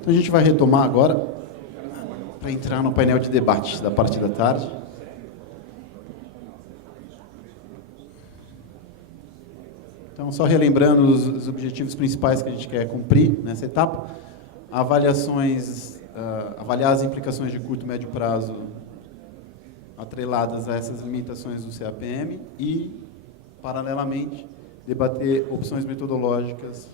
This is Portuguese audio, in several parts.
Então, a gente vai retomar agora para entrar no painel de debate da parte da tarde. Então, só relembrando os objetivos principais que a gente quer cumprir nessa etapa: avaliar as implicações de curto e médio prazo atreladas a essas limitações do CAPM e, paralelamente, debater opções metodológicas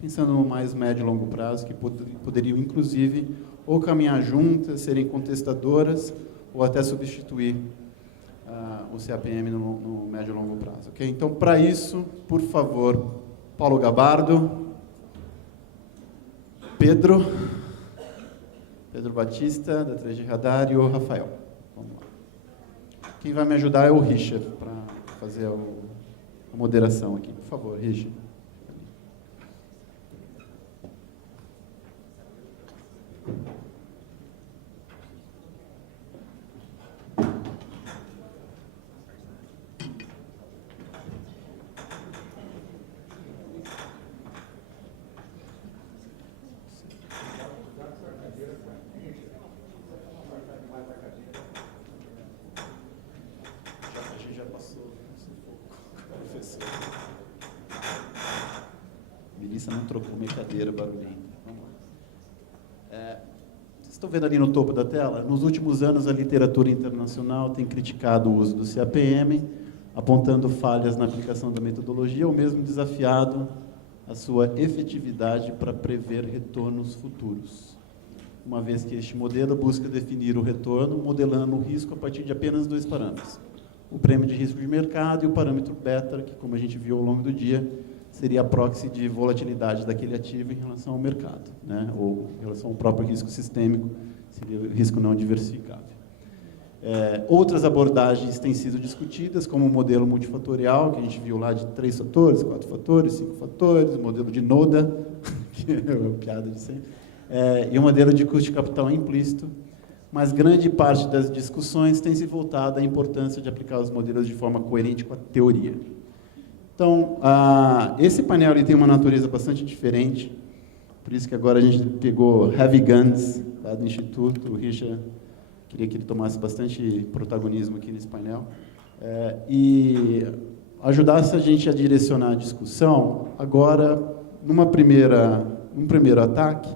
pensando no mais médio e longo prazo, que poderiam, inclusive, ou caminhar juntas, serem contestadoras, ou até substituir o CAPM no médio e longo prazo. Okay? Então, para isso, por favor, Paulo Gabardo, Pedro Batista, da 3G Radar, e o Rafael. Vamos lá. Quem vai me ajudar é o Richard, para fazer a moderação aqui. Por favor, Richard. Não trocou minha cadeira barulhenta. Vamos lá. Vocês estão vendo ali no topo da tela? Nos últimos anos, a literatura internacional tem criticado o uso do CAPM, apontando falhas na aplicação da metodologia, ou mesmo desafiado a sua efetividade para prever retornos futuros. Uma vez que este modelo busca definir o retorno, modelando o risco a partir de apenas 2 parâmetros: o prêmio de risco de mercado e o parâmetro beta, que, como a gente viu ao longo do dia, seria a proxy de volatilidade daquele ativo em relação ao mercado, né? Ou em relação ao próprio risco sistêmico, seria o risco não diversificável. Outras abordagens têm sido discutidas, como o modelo multifatorial, que a gente viu lá de 3 fatores, 4 fatores, 5 fatores, o modelo de Noda, que é uma piada de sempre, e o modelo de custo de capital implícito, mas grande parte das discussões tem se voltado à importância de aplicar os modelos de forma coerente com a teoria. Então, esse painel ele tem uma natureza bastante diferente, por isso que agora a gente pegou Heavy Guns, lá do Instituto. O Richard queria que ele tomasse bastante protagonismo aqui nesse painel, e ajudasse a gente a direcionar a discussão, agora, num primeiro ataque,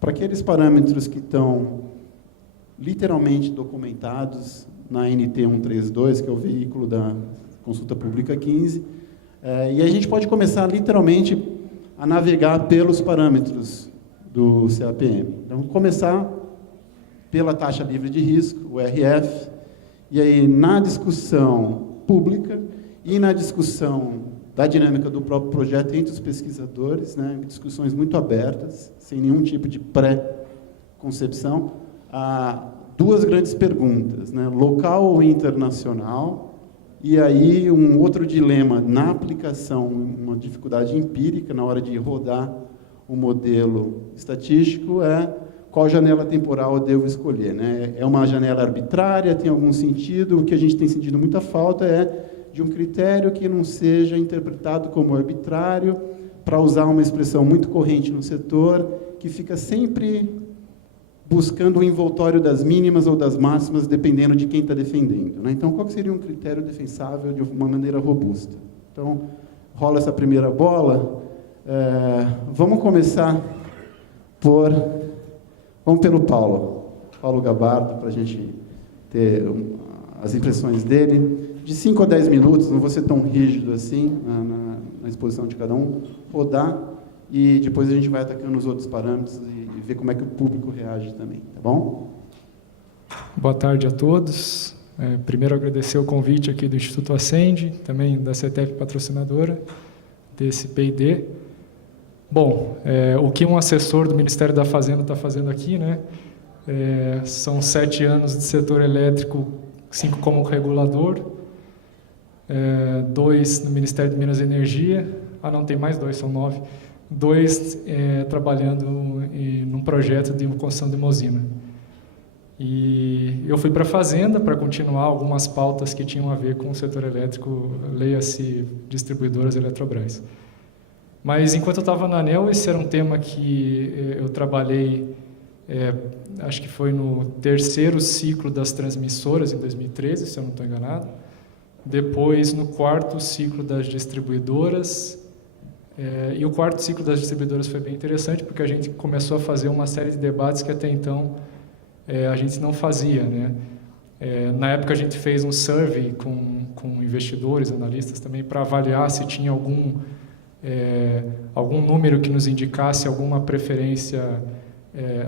para aqueles parâmetros que estão literalmente documentados na NT 132, que é o veículo da Consulta Pública 15, e a gente pode começar literalmente a navegar pelos parâmetros do CAPM. Então, vamos começar pela taxa livre de risco, o RF, e aí na discussão pública e na discussão da dinâmica do próprio projeto entre os pesquisadores, né, discussões muito abertas, sem nenhum tipo de pré-concepção, há 2 grandes perguntas, né, local ou internacional. E aí, um outro dilema na aplicação, uma dificuldade empírica na hora de rodar o modelo estatístico é qual janela temporal eu devo escolher, né? É uma janela arbitrária, tem algum sentido? O que a gente tem sentido muita falta é de um critério que não seja interpretado como arbitrário, para usar uma expressão muito corrente no setor, que fica sempre buscando o envoltório das mínimas ou das máximas, dependendo de quem está defendendo, né? Então, qual seria um critério defensável de uma maneira robusta? Então, rola essa primeira bola. Vamos começar vamos pelo Paulo Gabardo, para a gente ter as impressões dele. De 5 a 10 minutos, não vou ser tão rígido assim na exposição de cada um, rodar, e depois a gente vai atacando os outros parâmetros e ver como é que o público reage também, tá bom? Boa tarde a todos. Primeiro, agradecer o convite aqui do Instituto Ascend, também da CETEP patrocinadora. desse P&D. Bom, o que um assessor do Ministério da Fazenda está fazendo aqui, né? São 7 anos de setor elétrico, 5 como regulador, 2 no Ministério de Minas e Energia, não, tem mais 2, são 9, 2 trabalhando num projeto de construção de uma usina. E eu fui para a Fazenda para continuar algumas pautas que tinham a ver com o setor elétrico, leia-se distribuidoras Eletrobras. Mas enquanto eu estava na ANEEL, esse era um tema que eu trabalhei, acho que foi no 3º ciclo das transmissoras, em 2013, se eu não estou enganado. Depois, no 4º ciclo das distribuidoras. E o 4º ciclo das distribuidoras foi bem interessante, porque a gente começou a fazer uma série de debates que até então a gente não fazia, né? Na época a gente fez um survey com investidores, analistas também, para avaliar se tinha algum número que nos indicasse alguma preferência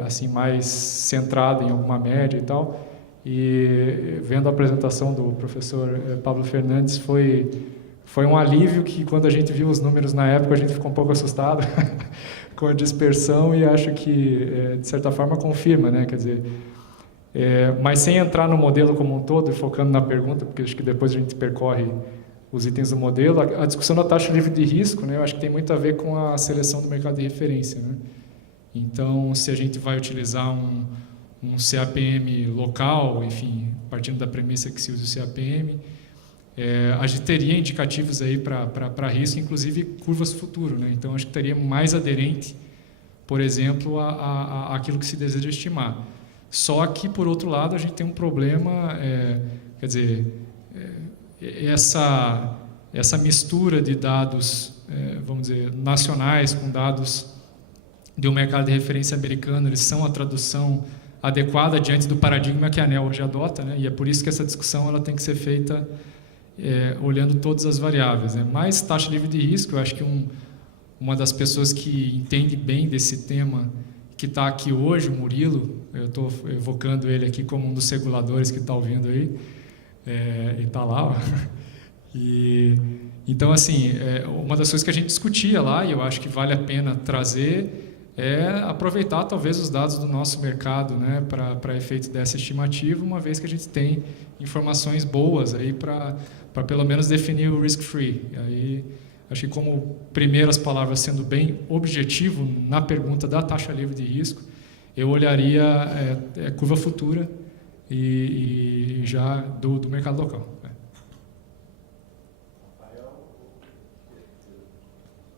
assim mais centrada em alguma média e tal. E vendo a apresentação do professor Pablo Fernandes, foi um alívio que, quando a gente viu os números na época, a gente ficou um pouco assustado com a dispersão, e acho que, de certa forma, confirma, né? Quer dizer, mas sem entrar no modelo como um todo e focando na pergunta, porque acho que depois a gente percorre os itens do modelo, a discussão da taxa livre de risco, né? Eu acho que tem muito a ver com a seleção do mercado de referência, né? Então, se a gente vai utilizar um CAPM local, enfim, partindo da premissa que se use o CAPM, a gente teria indicativos aí para risco, inclusive curvas futuro, né? Então, acho que teria mais aderente, por exemplo, àquilo que se deseja estimar. Só que, por outro lado, a gente tem um problema, quer dizer, essa mistura de dados, vamos dizer, nacionais com dados de um mercado de referência americano, eles são a tradução adequada diante do paradigma que a ANEEL hoje adota, né? E é por isso que essa discussão ela tem que ser feita olhando todas as variáveis, né? Mas taxa livre de risco, eu acho que uma das pessoas que entende bem desse tema, que está aqui hoje, o Murilo, eu estou evocando ele aqui como um dos reguladores que está ouvindo aí, e está lá, ó. Então, assim, uma das coisas que a gente discutia lá, e eu acho que vale a pena trazer, aproveitar talvez os dados do nosso mercado, né, para efeito dessa estimativa, uma vez que a gente tem informações boas aí para pelo menos definir o risk-free. E aí, acho que como primeiras palavras, sendo bem objetivo na pergunta da taxa livre de risco, eu olharia curva futura e já do mercado local.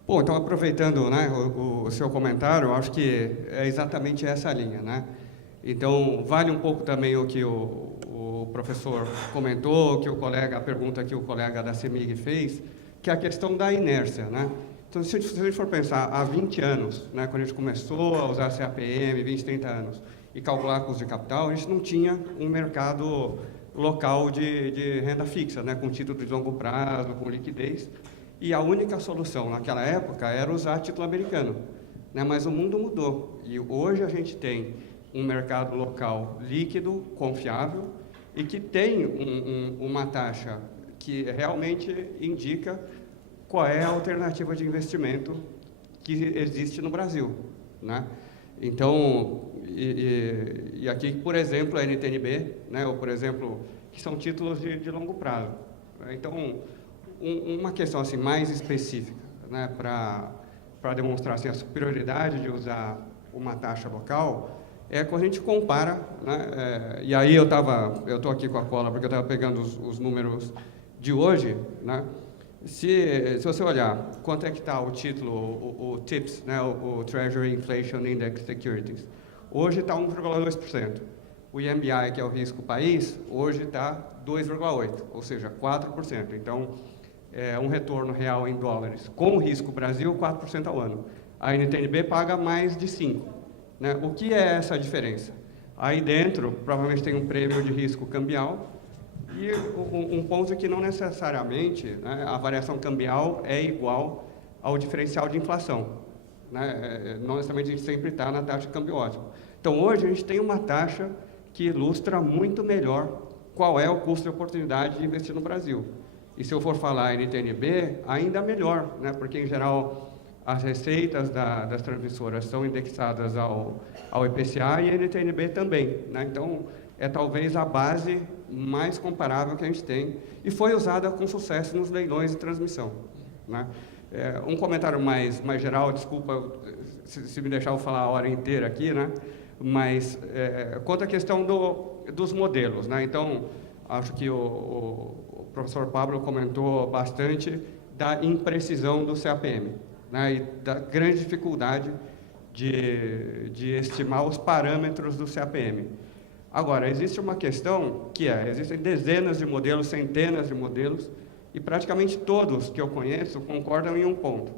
Bom, então, aproveitando, né, o seu comentário, eu acho que é exatamente essa linha, né? Então, vale um pouco também o que o professor comentou, a pergunta que o colega da CEMIG fez, que é a questão da inércia, né? Então, se a gente for pensar há 20 anos, né, quando a gente começou a usar CAPM, 20, 30 anos, e calcular custo de capital, a gente não tinha um mercado local de renda fixa, né, com título de longo prazo, com liquidez. E a única solução naquela época era usar título americano, né? Mas o mundo mudou e hoje a gente tem um mercado local líquido, confiável e que tem uma taxa que realmente indica qual é a alternativa de investimento que existe no Brasil, né? Então, e aqui, por exemplo, a NTNB, né? Ou, por exemplo, que são títulos de longo prazo. Então, uma questão assim, mais específica, né, para demonstrar assim, a superioridade de usar uma taxa local, quando a gente compara, né, e aí eu estou aqui com a cola porque eu estava pegando os números de hoje, né, se você olhar quanto é que está o título, o TIPS, né, o Treasury Inflation Index Securities, hoje está 1,2%. O IMBI, que é o risco país, hoje está 2,8%, ou seja, 4%. Então, um retorno real em dólares com o risco Brasil, 4% ao ano. A NTNB paga mais de 5%. Né? O que é essa diferença? Aí dentro, provavelmente tem um prêmio de risco cambial e um ponto que não necessariamente, né, a variação cambial é igual ao diferencial de inflação. Né? Não necessariamente a gente sempre está na taxa de câmbio ótimo. Então, hoje a gente tem uma taxa que ilustra muito melhor qual é o custo de oportunidade de investir no Brasil. E se eu for falar NTNB, ainda melhor, né? Porque, em geral, as receitas das transmissoras são indexadas ao IPCA e a NTNB também, né? Então, é talvez a base mais comparável que a gente tem e foi usada com sucesso nos leilões de transmissão, né? Um comentário mais geral, desculpa se me deixar eu falar a hora inteira aqui, né? Mas quanto à questão dos modelos, né? Então, acho que o professor Pablo comentou bastante da imprecisão do CAPM, né? E da grande dificuldade de estimar os parâmetros do CAPM. Agora, existe uma questão que existem dezenas de modelos, centenas de modelos, e praticamente todos que eu conheço concordam em um ponto.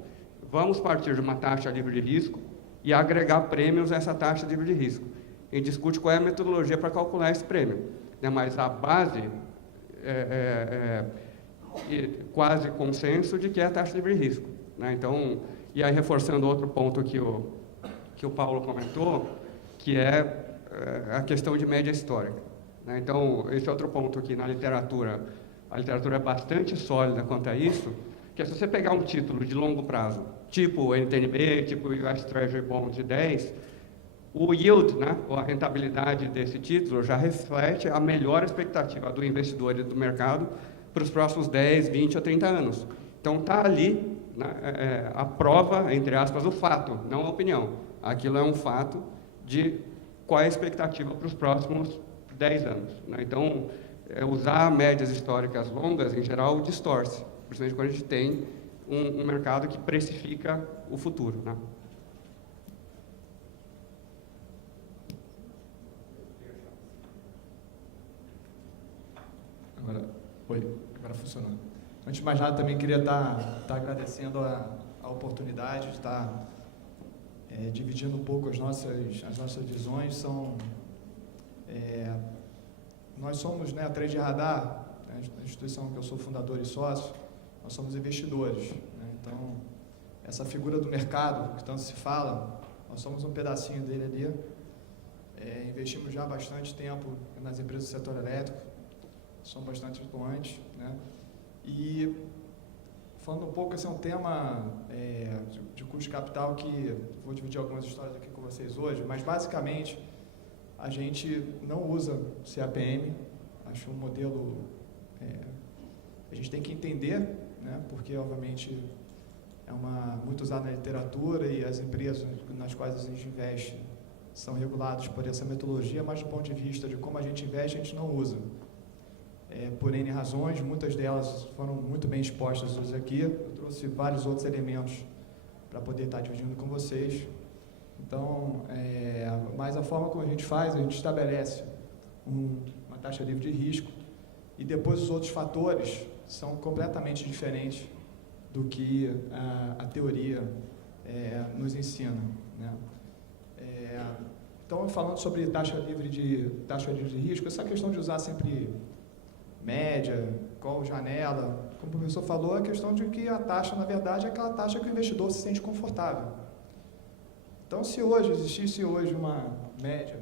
Vamos partir de uma taxa livre de risco e agregar prêmios a essa taxa livre de risco. A gente discute qual é a metodologia para calcular esse prêmio, né? Mas a base quase consenso de que é a taxa livre de risco, né? Então, e aí reforçando outro ponto que o Paulo comentou, que é a questão de média histórica, né? Então, esse é outro ponto que na literatura, a literatura é bastante sólida quanto a isso, que é se você pegar um título de longo prazo, tipo NTNB, tipo US Treasury Bond de 10, o yield, né, ou a rentabilidade desse título já reflete a melhor expectativa do investidor e do mercado para os próximos 10, 20 ou 30 anos. Então, está ali, né, a prova, entre aspas, o fato, não a opinião. Aquilo é um fato de qual é a expectativa para os próximos 10 anos, né? Então, usar médias históricas longas, em geral, distorce, principalmente quando a gente tem um mercado que precifica o futuro, né? Agora funcionou. Antes de mais nada, também queria estar agradecendo a oportunidade de estar dividindo um pouco as nossas visões. Nós somos, né, a Trade Radar, a instituição que eu sou fundador e sócio, nós somos investidores, né? Então, essa figura do mercado, que tanto se fala, nós somos um pedacinho dele ali. Investimos já há bastante tempo nas empresas do setor elétrico, somos bastante atuantes, né? E falando um pouco, esse é um tema de custo de capital que vou dividir algumas histórias aqui com vocês hoje, mas basicamente a gente não usa CAPM, acho um modelo, a gente tem que entender, né, porque obviamente é muito usado na literatura e as empresas nas quais a gente investe são reguladas por essa metodologia, mas do ponto de vista de como a gente investe, a gente não usa. Por N razões, muitas delas foram muito bem expostas hoje aqui. Eu trouxe vários outros elementos para poder estar dividindo com vocês. Então, mas a forma como a gente faz, a gente estabelece uma taxa livre de risco e depois os outros fatores são completamente diferentes do que a teoria nos ensina, né? Então, falando sobre taxa livre de risco, essa questão de usar sempre média, qual janela, como o professor falou, a questão de que a taxa, na verdade, é aquela taxa que o investidor se sente confortável. Então, se existisse hoje uma média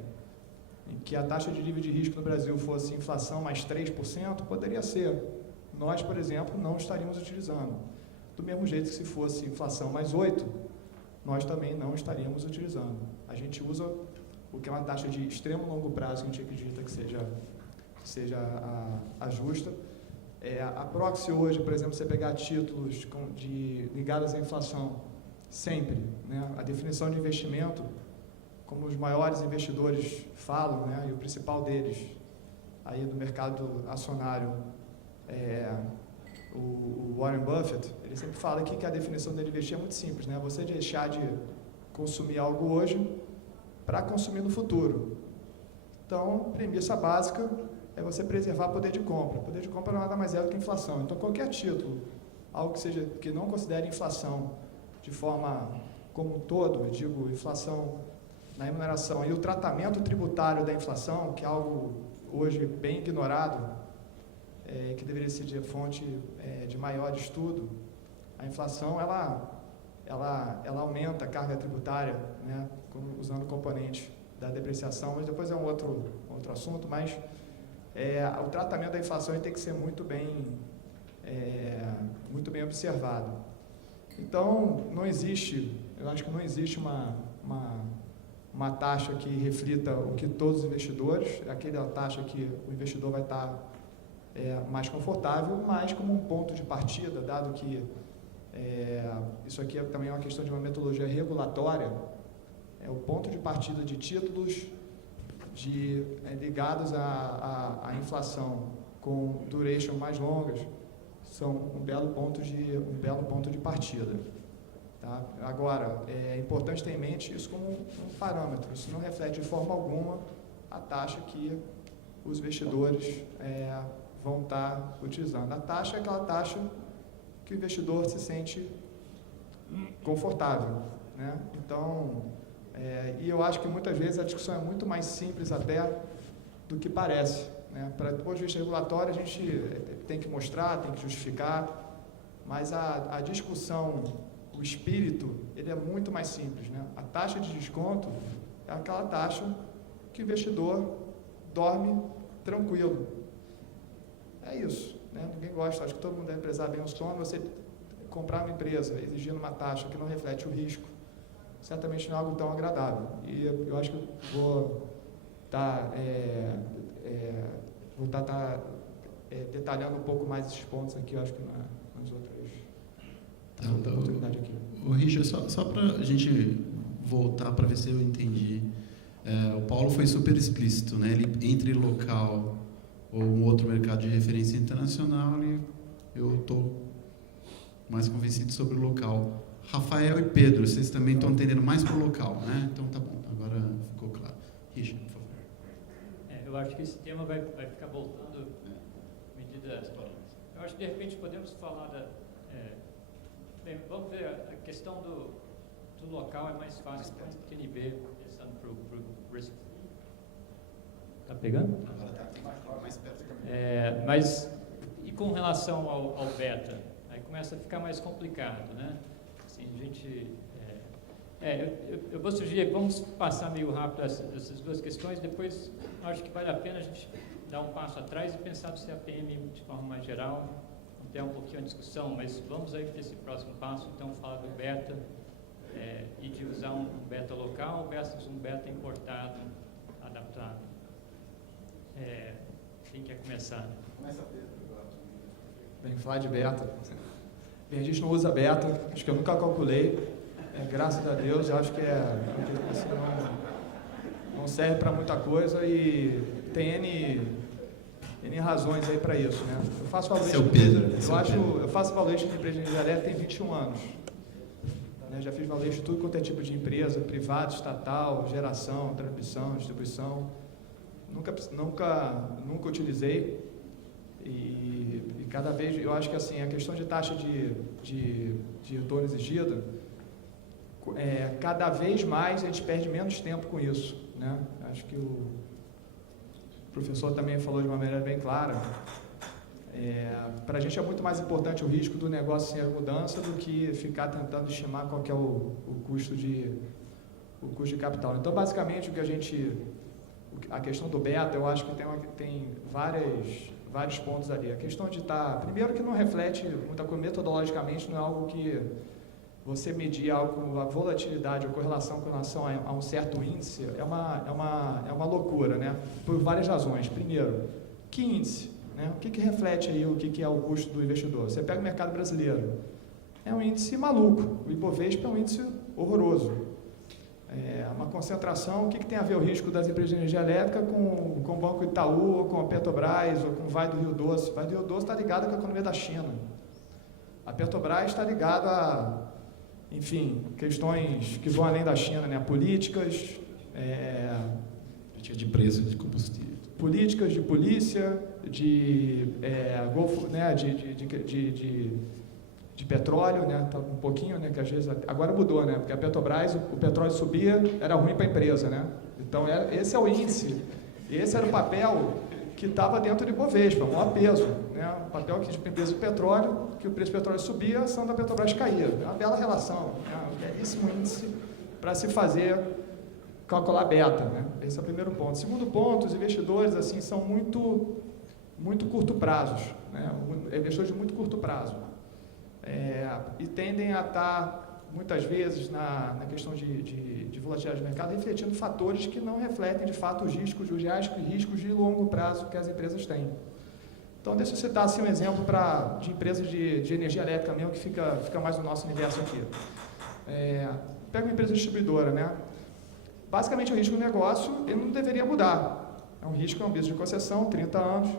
em que a taxa de livre de risco no Brasil fosse inflação mais 3%, poderia ser. Nós, por exemplo, não estaríamos utilizando. Do mesmo jeito que se fosse inflação mais 8%, nós também não estaríamos utilizando. A gente usa o que é uma taxa de extremo longo prazo, que a gente acredita que seja a justa. A proxy hoje, por exemplo, você pegar títulos ligados à inflação, sempre, né? A definição de investimento, como os maiores investidores falam, né? E o principal deles, aí do mercado acionário, o Warren Buffett, ele sempre fala que a definição dele investir é muito simples, né? Você deixar de consumir algo hoje para consumir no futuro. Então, premissa básica é você preservar poder de compra. Poder de compra nada mais é do que inflação. Então, qualquer título, algo que não considere inflação de forma como um todo, eu digo inflação na remuneração e o tratamento tributário da inflação, que é algo hoje bem ignorado, que deveria ser de fonte de maior estudo. A inflação, ela aumenta a carga tributária, né, usando o componente da depreciação, mas depois é um outro assunto, mas o tratamento da inflação tem que ser muito bem observado. Então, eu acho que não existe uma taxa que reflita o que todos os investidores, aquela taxa que o investidor vai estar mais confortável, mas como um ponto de partida, dado que isso aqui também é uma questão de uma metodologia regulatória, o ponto de partida de títulos ligados à inflação com duration mais longas são um belo ponto de partida. Tá? Agora, é importante ter em mente isso como um parâmetro. Isso não reflete de forma alguma a taxa que os investidores vão estar utilizando. A taxa é aquela taxa que o investidor se sente confortável, né? Então, e eu acho que muitas vezes a discussão é muito mais simples até do que parece, né? Para o ponto de vista regulatório, a gente tem que mostrar, tem que justificar, mas a discussão, o espírito, ele é muito mais simples, né? A taxa de desconto é aquela taxa que o investidor dorme tranquilo. É isso, né? Ninguém gosta, acho que todo mundo deve prezar bem o sono. Você comprar uma empresa exigindo uma taxa que não reflete o risco, certamente não é algo tão agradável. E eu acho que vou estar detalhando um pouco mais esses pontos aqui, eu acho que nas outra oportunidade aqui. O Richard, só para a gente voltar para ver se eu entendi. O Paulo foi super explícito, né? Ele, entre local ou um outro mercado de referência internacional, eu estou mais convencido sobre o local. Rafael e Pedro, vocês também estão entendendo mais para o local, né? Então tá bom, agora ficou claro. Richard, por favor. Eu acho que esse tema vai ficar voltando à medida... Eu acho que de repente podemos falar bem, vamos ver, a questão do local é mais fácil com o TNB, pensando para o risk. Está pegando? Mais perto. Mas, e com relação ao beta? Aí começa a ficar mais complicado, né? Assim, a gente... eu vou sugerir, vamos passar meio rápido essas duas questões, depois acho que vale a pena a gente dar um passo atrás e pensar se a PM de forma mais geral, até um pouquinho a discussão, mas vamos aí para esse próximo passo, então falar do beta e de usar um beta local versus um beta importado, adaptado. Quem quer começar? Começa a Pedro agora. Bem, falar de beta. Bem, a gente não usa beta, acho que eu nunca calculei. Graças a Deus, eu acho que assim, não serve para muita coisa e tem N razões aí para isso, né? Eu faço valuation de empresa, eu faço valuation de empresa de energia elétrica tem 21 anos. Né? Já fiz valuation de tudo quanto é tipo de empresa, privada, estatal, geração, transmissão, distribuição. Nunca utilizei e cada vez, eu acho que assim, a questão de taxa de retorno exigida, cada vez mais a gente perde menos tempo com isso, né? Acho que o professor também falou de uma maneira bem clara. Para a gente é muito mais importante o risco do negócio sem a mudança do que ficar tentando estimar qual que é o custo de capital. Então, basicamente, a questão do beta, eu acho que tem vários pontos ali. A questão de primeiro que não reflete muita coisa, metodologicamente não é algo que você medir a volatilidade ou correlação com relação a um certo índice é uma loucura, né? Por várias razões. Primeiro, que índice? Né? O que reflete aí o que é o custo do investidor? Você pega o mercado brasileiro, é um índice maluco. O Ibovespa é um índice horroroso. Uma concentração, o que tem a ver o risco das empresas de energia elétrica com o Banco Itaú, ou com a Petrobras, ou com o Vale do Rio Doce? O Vale do Rio Doce está ligado com a economia da China. A Petrobras está ligada a, enfim, questões que vão além da China, né? Políticas... Política de preço de combustível. Políticas de polícia, de petróleo, né? Tá um pouquinho, né? Que às vezes agora mudou, né? Porque a Petrobras, o petróleo subia, era ruim para a empresa, né? Então esse é o índice, esse era o papel que estava dentro de Ibovespa, o maior peso, né? O papel que de empresa de petróleo, que o preço do petróleo subia, a ação da Petrobras caía. É uma bela relação, né? Um belíssimo índice para se fazer calcular beta, né? Esse é o primeiro ponto. Segundo ponto, os investidores assim são muito curto prazos, né? Investidores de muito curto prazo. e tendem a estar, muitas vezes, na questão de volatilidade do mercado, refletindo fatores que não refletem, de fato, os reais riscos de longo prazo que as empresas têm. Então, deixa eu citar assim, um exemplo de empresas de energia elétrica mesmo, que fica mais no nosso universo aqui. Pega uma empresa distribuidora, né? Basicamente, o risco do negócio ele não deveria mudar. É um business de concessão, 30 anos.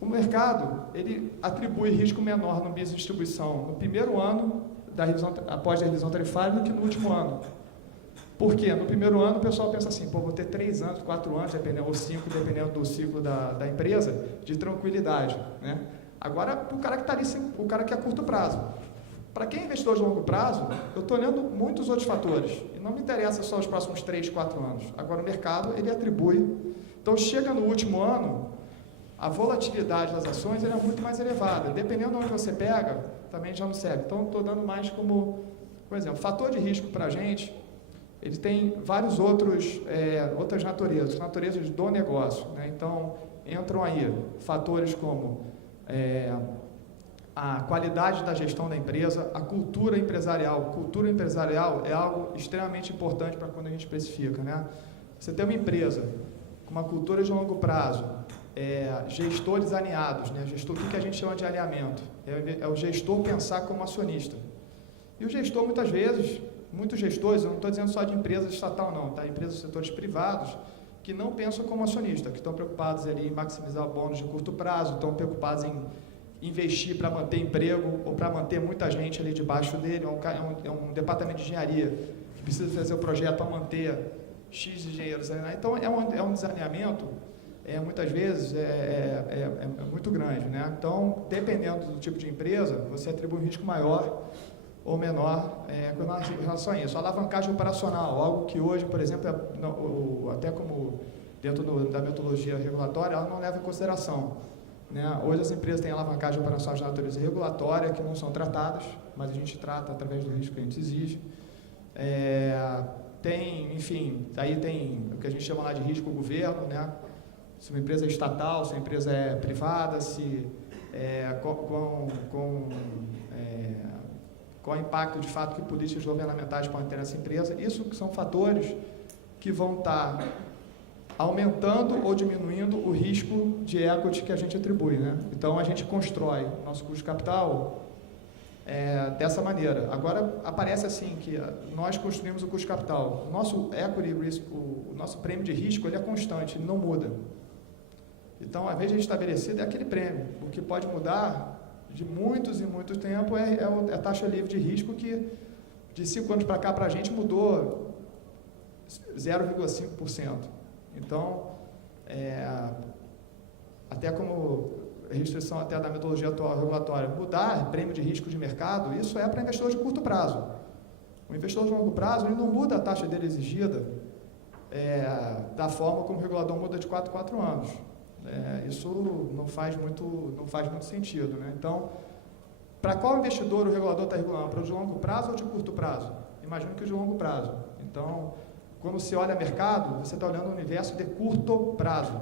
O mercado ele atribui risco menor no business de distribuição no primeiro ano após a revisão tarifária do que no último ano. Por quê? No primeiro ano o pessoal pensa assim, vou ter 3 anos, 4 anos, ou 5, dependendo do ciclo da empresa, de tranquilidade, né? Agora, o cara que está ali, o cara que é a curto prazo. Para quem é investidor de longo prazo, eu estou olhando muitos outros fatores. E não me interessa só os próximos 3, 4 anos. Agora, o mercado, ele atribui. Então, chega no último ano, a volatilidade das ações é muito mais elevada. Dependendo de onde você pega, também já não serve. Então, estou dando mais como, por exemplo, fator de risco para a gente, ele tem vários outras naturezas do negócio, né? Então, entram aí fatores como a qualidade da gestão da empresa, a cultura empresarial. Cultura empresarial é algo extremamente importante para quando a gente especifica, né? Você tem uma empresa com uma cultura de longo prazo, gestores alinhados, né? O que a gente chama de alinhamento? É o gestor pensar como acionista. E o gestor, muitas vezes, muitos gestores, eu não estou dizendo só de empresas estatal não, tá? Empresas do setores privados, que não pensam como acionista, que estão preocupados ali em maximizar o bônus de curto prazo, estão preocupados em investir para manter emprego ou para manter muita gente ali debaixo dele. É um departamento de engenharia que precisa fazer o projeto para manter X engenheiros ali, né? Então, é um desalinhamento, muitas vezes, é muito grande, né? Então, dependendo do tipo de empresa, você atribui um risco maior ou menor com relação a isso. A alavancagem operacional, algo que hoje, por exemplo, até como dentro da metodologia regulatória, ela não leva em consideração, né? Hoje as empresas têm alavancagem operacional de natureza regulatória, que não são tratadas, mas a gente trata através do risco que a gente exige. Aí tem o que a gente chama lá de risco governo, né? Se uma empresa é estatal, se uma empresa é privada, qual o impacto de fato que políticas governamentais podem ter nessa empresa. Isso são fatores que vão estar aumentando ou diminuindo o risco de equity que a gente atribui, né? Então, a gente constrói o nosso custo de capital dessa maneira. Agora, aparece assim que nós construímos o custo de capital. O nosso equity risk, o nosso prêmio de risco, ele é constante, ele não muda. Então, ao invés de estabelecido, é aquele prêmio. O que pode mudar de muitos e muitos tempos é a taxa livre de risco que, de 5 anos para cá, para a gente mudou 0,5%. Então, até como restrição até da metodologia atual regulatória, mudar prêmio de risco de mercado, isso é para investidor de curto prazo. O investidor de longo prazo, ele não muda a taxa dele exigida da forma como o regulador muda de 4 em 4 anos. Isso não faz muito sentido, né? Então, para qual investidor o regulador está regulando? Para o de longo prazo ou de curto prazo? Imagino que o de longo prazo. Então, quando você olha mercado, você está olhando o universo de curto prazo.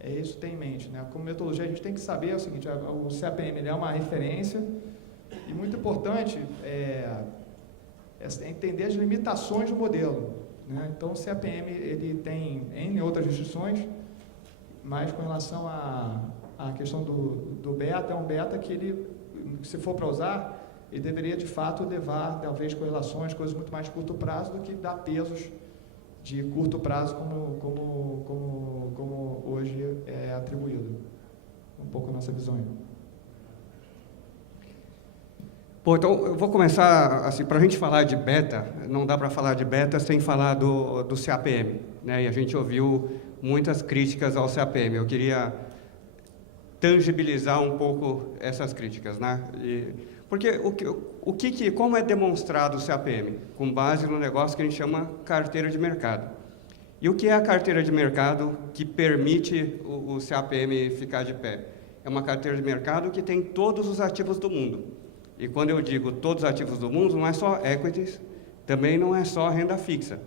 É isso que tem em mente, né? Como metodologia, a gente tem que saber o seguinte: o CAPM ele é uma referência e muito importante entender as limitações do modelo, né? Então, o CAPM ele tem N outras restrições, mas com relação à questão do beta, é um beta que ele, se for para usar, ele deveria de fato levar, talvez, correlações, coisas muito mais de curto prazo do que dar pesos de curto prazo como hoje é atribuído. Um pouco a nossa visão aí. Bom, então eu vou começar, assim, para a gente falar de beta, não dá para falar de beta sem falar do CAPM, né? E a gente ouviu muitas críticas ao CAPM. Eu queria tangibilizar um pouco essas críticas, né? Porque como é demonstrado o CAPM? Com base no negócio que a gente chama carteira de mercado. E o que é a carteira de mercado que permite o CAPM ficar de pé? É uma carteira de mercado que tem todos os ativos do mundo. E quando eu digo todos os ativos do mundo, não é só equities, também não é só renda fixa.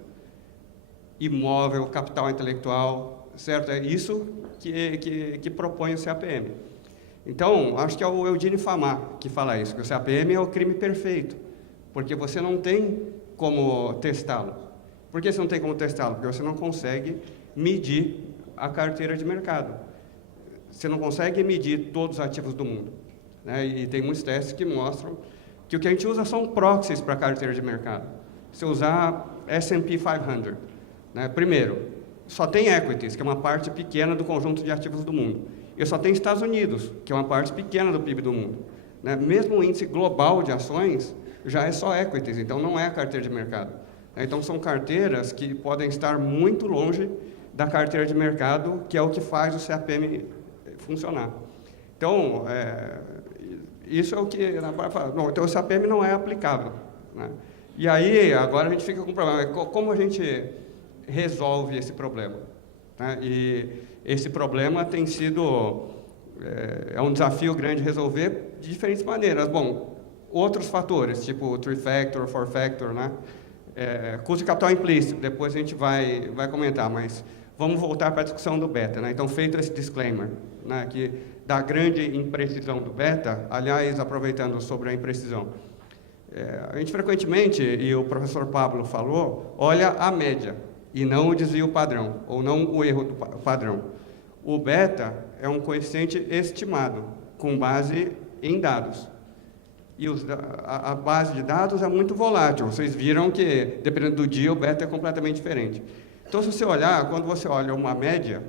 Imóvel, capital intelectual, certo? É isso que propõe o CAPM. Então, acho que é o Eugênio Famar que fala isso, que o CAPM é o crime perfeito, porque você não tem como testá-lo. Por que você não tem como testá-lo? Porque você não consegue medir a carteira de mercado. Você não consegue medir todos os ativos do mundo, né? E tem muitos testes que mostram que o que a gente usa são proxies para a carteira de mercado. Se usar S&P 500, né? Primeiro, só tem equities, que é uma parte pequena do conjunto de ativos do mundo. E só tem Estados Unidos, que é uma parte pequena do PIB do mundo, né? Mesmo o índice global de ações já é só equities, então não é a carteira de mercado. Então são carteiras que podem estar muito longe da carteira de mercado, que é o que faz o CAPM funcionar. Então, isso é o que... Não, então o CAPM não é aplicável, né? E aí, agora a gente fica com o problema. Como a gente resolve esse problema, né? E esse problema tem sido... É um desafio grande resolver de diferentes maneiras. Bom, outros fatores, tipo 3-factor, 4-factor, né? Custo de capital implícito, depois a gente vai comentar, mas vamos voltar para a discussão do beta, né? Então, feito esse disclaimer, né, que da grande imprecisão do beta, aliás, aproveitando sobre a imprecisão, a gente frequentemente, e o professor Pablo falou, olha a média, e não o desvio padrão, ou não o erro do padrão. O beta é um coeficiente estimado, com base em dados. E a base de dados é muito volátil. Vocês viram que, dependendo do dia, o beta é completamente diferente. Então, se você olhar, quando você olha uma média,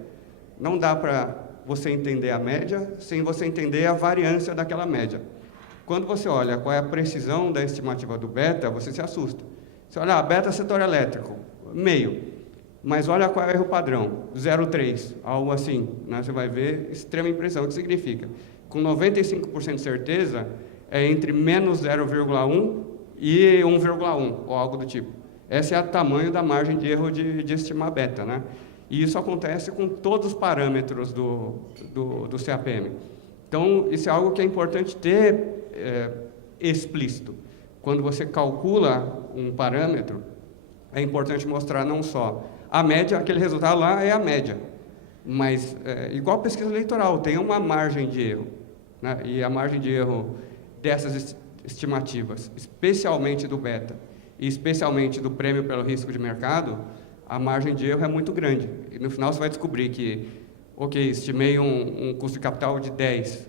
não dá para você entender a média sem você entender a variância daquela média. Quando você olha qual é a precisão da estimativa do beta, você se assusta. Você olha, beta setor elétrico, meio. Mas olha qual é o erro padrão, 0,3, algo assim, né? Você vai ver extrema impressão. O que significa? Com 95% de certeza, é entre menos 0,1 e 1,1, ou algo do tipo. Esse é o tamanho da margem de erro de estimar beta, né? E isso acontece com todos os parâmetros do CAPM. Então, isso é algo que é importante ter explícito. Quando você calcula um parâmetro, é importante mostrar não só a média, aquele resultado lá é a média, mas, igual pesquisa eleitoral, tem uma margem de erro, né? E a margem de erro dessas estimativas, especialmente do beta, e especialmente do prêmio pelo risco de mercado, a margem de erro é muito grande. E no final você vai descobrir que, ok, estimei um custo de capital de 10,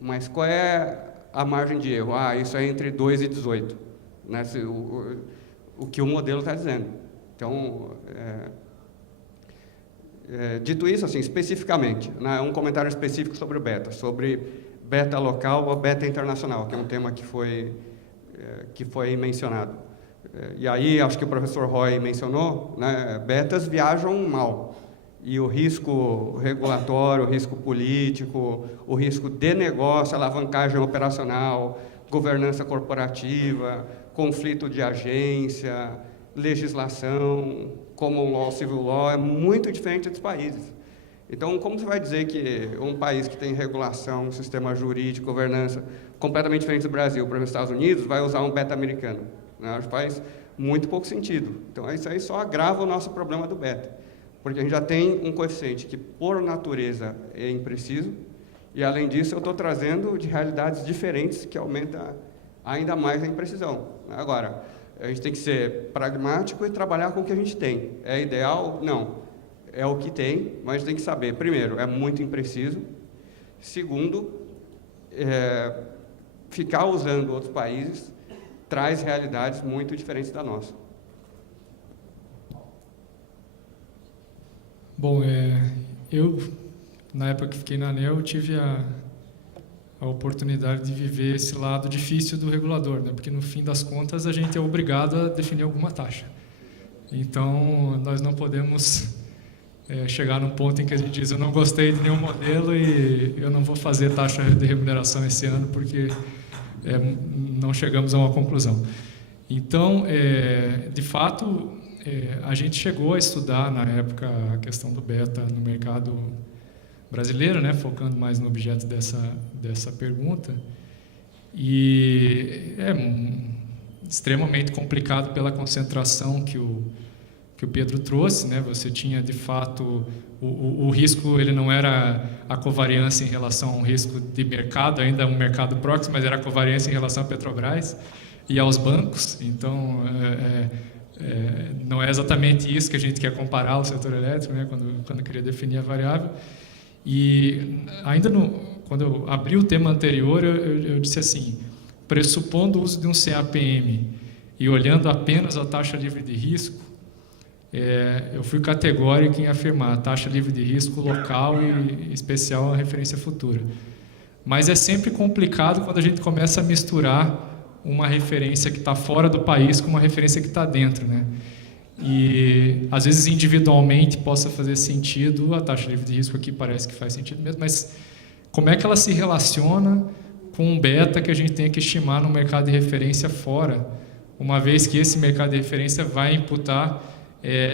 mas qual é a margem de erro? Isso é entre 2 e 18, né? O que o modelo está dizendo. Então, dito isso, assim, especificamente, né, um comentário específico sobre o beta, sobre beta local ou beta internacional, que é um tema que foi mencionado. E aí, acho que o professor Roy mencionou, né, betas viajam mal. E o risco regulatório, o risco político, o risco de negócio, alavancagem operacional, governança corporativa, conflito de agência, legislação, common law, civil law, é muito diferente dos países. Então, como você vai dizer que um país que tem regulação, sistema jurídico, governança completamente diferente do Brasil, por exemplo, os Estados Unidos, vai usar um beta americano? Né? Faz muito pouco sentido. Então, isso aí só agrava o nosso problema do beta, porque a gente já tem um coeficiente que, por natureza, é impreciso, e, além disso, eu estou trazendo de realidades diferentes que aumenta ainda mais a imprecisão. Agora, a gente tem que ser pragmático e trabalhar com o que a gente tem. É ideal? Não. É o que tem, mas tem que saber, primeiro, é muito impreciso. Segundo, ficar usando outros países traz realidades muito diferentes da nossa. Bom, eu, na época que fiquei na ANEEL, tive a oportunidade de viver esse lado difícil do regulador, né? Porque, no fim das contas, a gente é obrigado a definir alguma taxa. Então, nós não podemos chegar num ponto em que a gente diz, eu não gostei de nenhum modelo e eu não vou fazer taxa de remuneração esse ano porque não chegamos a uma conclusão. Então, de fato, a gente chegou a estudar na época a questão do beta no mercado brasileiro, né, focando mais no objeto dessa pergunta, e é extremamente complicado pela concentração que o Pedro trouxe, né? Você tinha, de fato, o risco, ele não era a covariância em relação a um risco de mercado, ainda um mercado próximo, mas era a covariância em relação à Petrobras e aos bancos. Então, não é exatamente isso que a gente quer comparar o setor elétrico, né? Quando queria definir a variável. E ainda quando eu abri o tema anterior, eu disse assim, pressupondo o uso de um CAPM e olhando apenas a taxa livre de risco, eu fui categórico em afirmar a taxa livre de risco local e especial a referência futura. Mas é sempre complicado quando a gente começa a misturar uma referência que está fora do país com uma referência que está dentro, né? E às vezes individualmente possa fazer sentido, a taxa livre de risco aqui parece que faz sentido mesmo, mas como é que ela se relaciona com um beta que a gente tem que estimar no mercado de referência fora, uma vez que esse mercado de referência vai imputar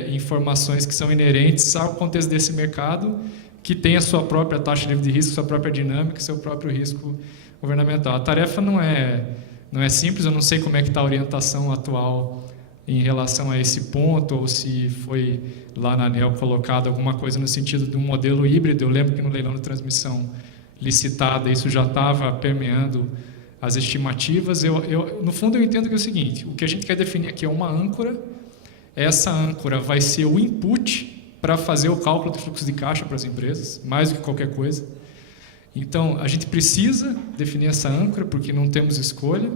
informações que são inerentes ao contexto desse mercado, que tem a sua própria taxa livre de risco, sua própria dinâmica, seu próprio risco governamental. A tarefa não é simples, eu não sei como é que está a orientação atual em relação a esse ponto, ou se foi lá na ANEEL colocado alguma coisa no sentido de um modelo híbrido. Eu lembro que no leilão de transmissão licitada isso já estava permeando as estimativas. No fundo, eu entendo que é o seguinte, o que a gente quer definir aqui é uma âncora, essa âncora vai ser o input para fazer o cálculo do fluxo de caixa para as empresas, mais do que qualquer coisa. Então, a gente precisa definir essa âncora, porque não temos escolha,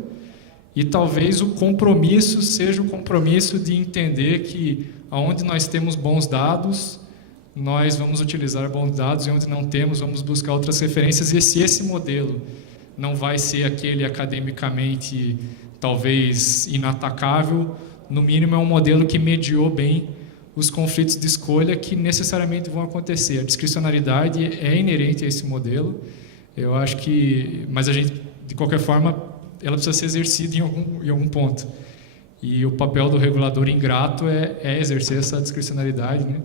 e talvez o compromisso seja o compromisso de entender que onde nós temos bons dados, nós vamos utilizar bons dados, e onde não temos, vamos buscar outras referências, e se esse modelo não vai ser aquele academicamente talvez inatacável, no mínimo é um modelo que mediou bem os conflitos de escolha que necessariamente vão acontecer. A discricionariedade é inerente a esse modelo, eu acho que, mas a gente, de qualquer forma, ela precisa ser exercida em algum ponto. E o papel do regulador ingrato é exercer essa discricionariedade, né?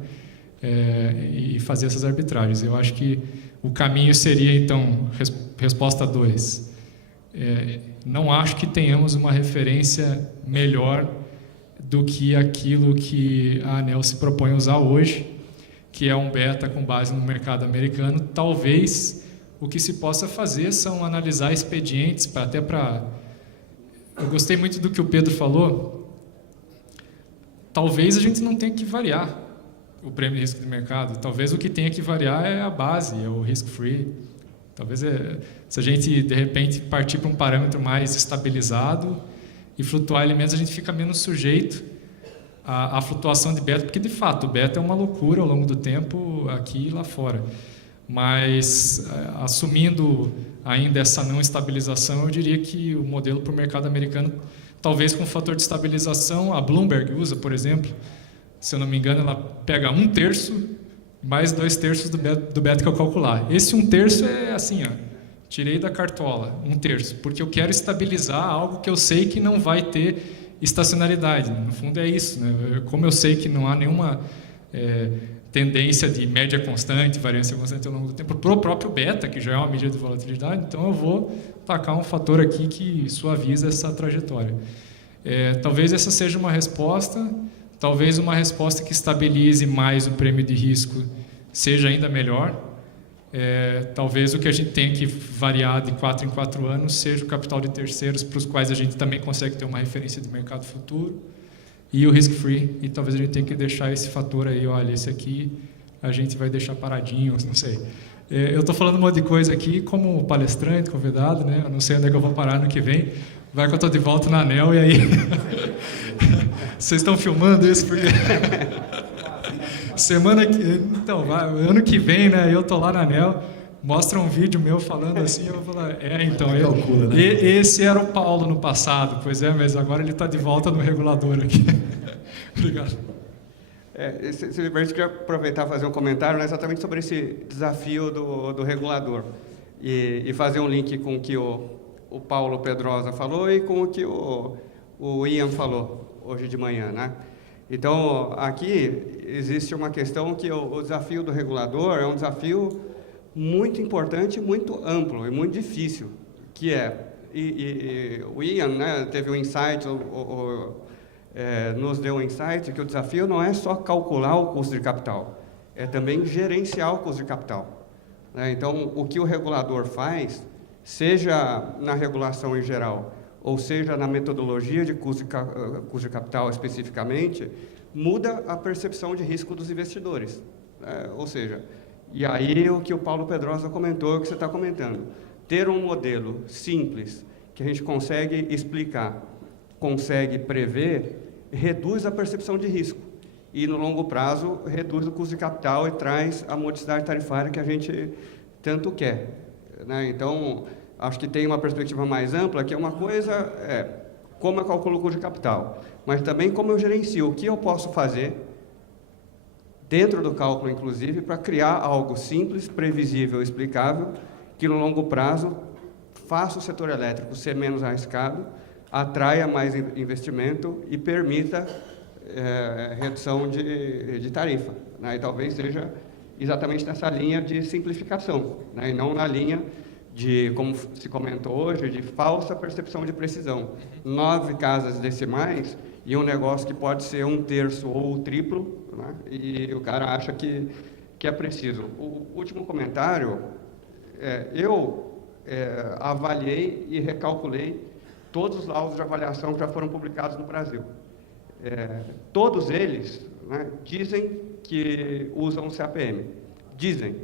E fazer essas arbitragens. Eu acho que o caminho seria, então, resposta 2. Não acho que tenhamos uma referência melhor do que aquilo que a ANEEL se propõe a usar hoje, que é um beta com base no mercado americano. Talvez o que se possa fazer são analisar expedientes, eu gostei muito do que o Pedro falou, talvez a gente não tenha que variar o prêmio de risco de mercado, talvez o que tenha que variar é a base, é o risk-free. Talvez se a gente, de repente, partir para um parâmetro mais estabilizado e flutuar elementos, a gente fica menos sujeito à flutuação de beta, porque, de fato, o beta é uma loucura ao longo do tempo aqui e lá fora. Mas, assumindo ainda essa não estabilização, eu diria que o modelo para o mercado americano, talvez com um fator de estabilização, a Bloomberg usa, por exemplo, se eu não me engano, ela pega 1/3 mais 2/3 do beta que eu calcular. Esse 1/3 é assim, tirei da cartola, 1/3, porque eu quero estabilizar algo que eu sei que não vai ter estacionalidade. No fundo é isso, né? Como eu sei que não há nenhuma tendência de média constante, variância constante ao longo do tempo, para o próprio beta, que já é uma medida de volatilidade, então eu vou tacar um fator aqui que suaviza essa trajetória. Talvez essa seja uma resposta, talvez uma resposta que estabilize mais o prêmio de risco seja ainda melhor. Talvez o que a gente tenha que variar de 4 em 4 anos seja o capital de terceiros, para os quais a gente também consegue ter uma referência de mercado futuro, e o risk-free, e talvez a gente tenha que deixar esse fator aí, olha, esse aqui a gente vai deixar paradinho, não sei. Eu estou falando um monte de coisa aqui como palestrante, convidado, né? Eu não sei onde é que eu vou parar no que vem, vai que eu estou de volta na ANEEL, e aí... Vocês estão filmando isso? Porque... ano que vem, né, eu estou lá na ANEEL, mostra um vídeo meu falando assim, eu vou falar, então, esse era o Paulo no passado, pois é, mas agora ele está de volta no regulador aqui. Obrigado. Se eu queria aproveitar e fazer um comentário, né, exatamente sobre esse desafio do regulador e fazer um link com o que o Paulo Pedrosa falou e com o que o Ian falou hoje de manhã, né? Então, aqui existe uma questão que o desafio do regulador é um desafio muito importante, muito amplo e muito difícil, que o Ian, né, teve um insight, nos deu um insight que o desafio não é só calcular o custo de capital, é também gerenciar o custo de capital, né? Então, o que o regulador faz, seja na regulação em geral, ou seja na metodologia de custo de capital especificamente, muda a percepção de risco dos investidores, ou seja, e aí o que o Paulo Pedrosa comentou, o que você está comentando, ter um modelo simples, que a gente consegue explicar, consegue prever, reduz a percepção de risco e, no longo prazo, reduz o custo de capital e traz a modicidade tarifária que a gente tanto quer, né? Então, acho que tem uma perspectiva mais ampla, que é uma coisa, como eu calculo o custo de capital, mas também como eu gerencio, o que eu posso fazer, dentro do cálculo, inclusive, para criar algo simples, previsível, explicável, que, no longo prazo, faça o setor elétrico ser menos arriscado, atraia mais investimento e permita redução de tarifa, né? E talvez seja exatamente nessa linha de simplificação, né? E não na linha de, como se comentou hoje, de falsa percepção de precisão. 9 casas decimais e um negócio que pode ser 1/3 ou o triplo, né? E o cara acha que é preciso. O último comentário, eu avaliei e recalculei todos os laudos de avaliação que já foram publicados no Brasil. Todos eles, né, dizem que usam o CAPM. Dizem,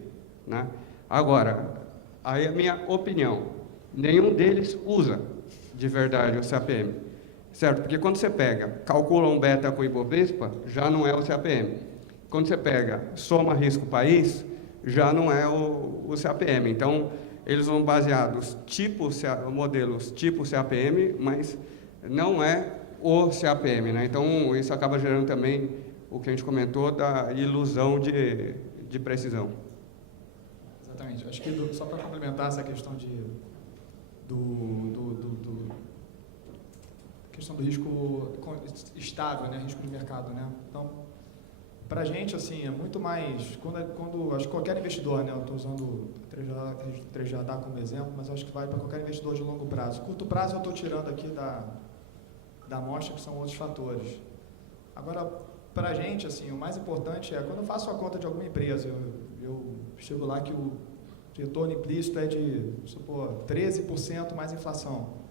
né? Agora, aí a minha opinião, nenhum deles usa de verdade o CAPM, certo? Porque quando você calcula um beta com o Ibovespa, já não é o CAPM. Quando você soma risco país, já não é o CAPM. Então, eles vão baseados modelos tipo CAPM, mas não é o CAPM, né? Então, isso acaba gerando também o que a gente comentou da ilusão de precisão. Exatamente. Acho que só para complementar essa questão questão do risco estável, né? Risco de mercado, né? Então, para a gente, assim, é muito mais... Quando acho que qualquer investidor, né? Eu estou usando o 3J como exemplo, mas acho que vale para qualquer investidor de longo prazo. Curto prazo eu estou tirando aqui da amostra, que são outros fatores. Agora, para a gente, assim, o mais importante é, quando eu faço a conta de alguma empresa, eu chego lá que o retorno implícito é de, supor, 13% mais inflação.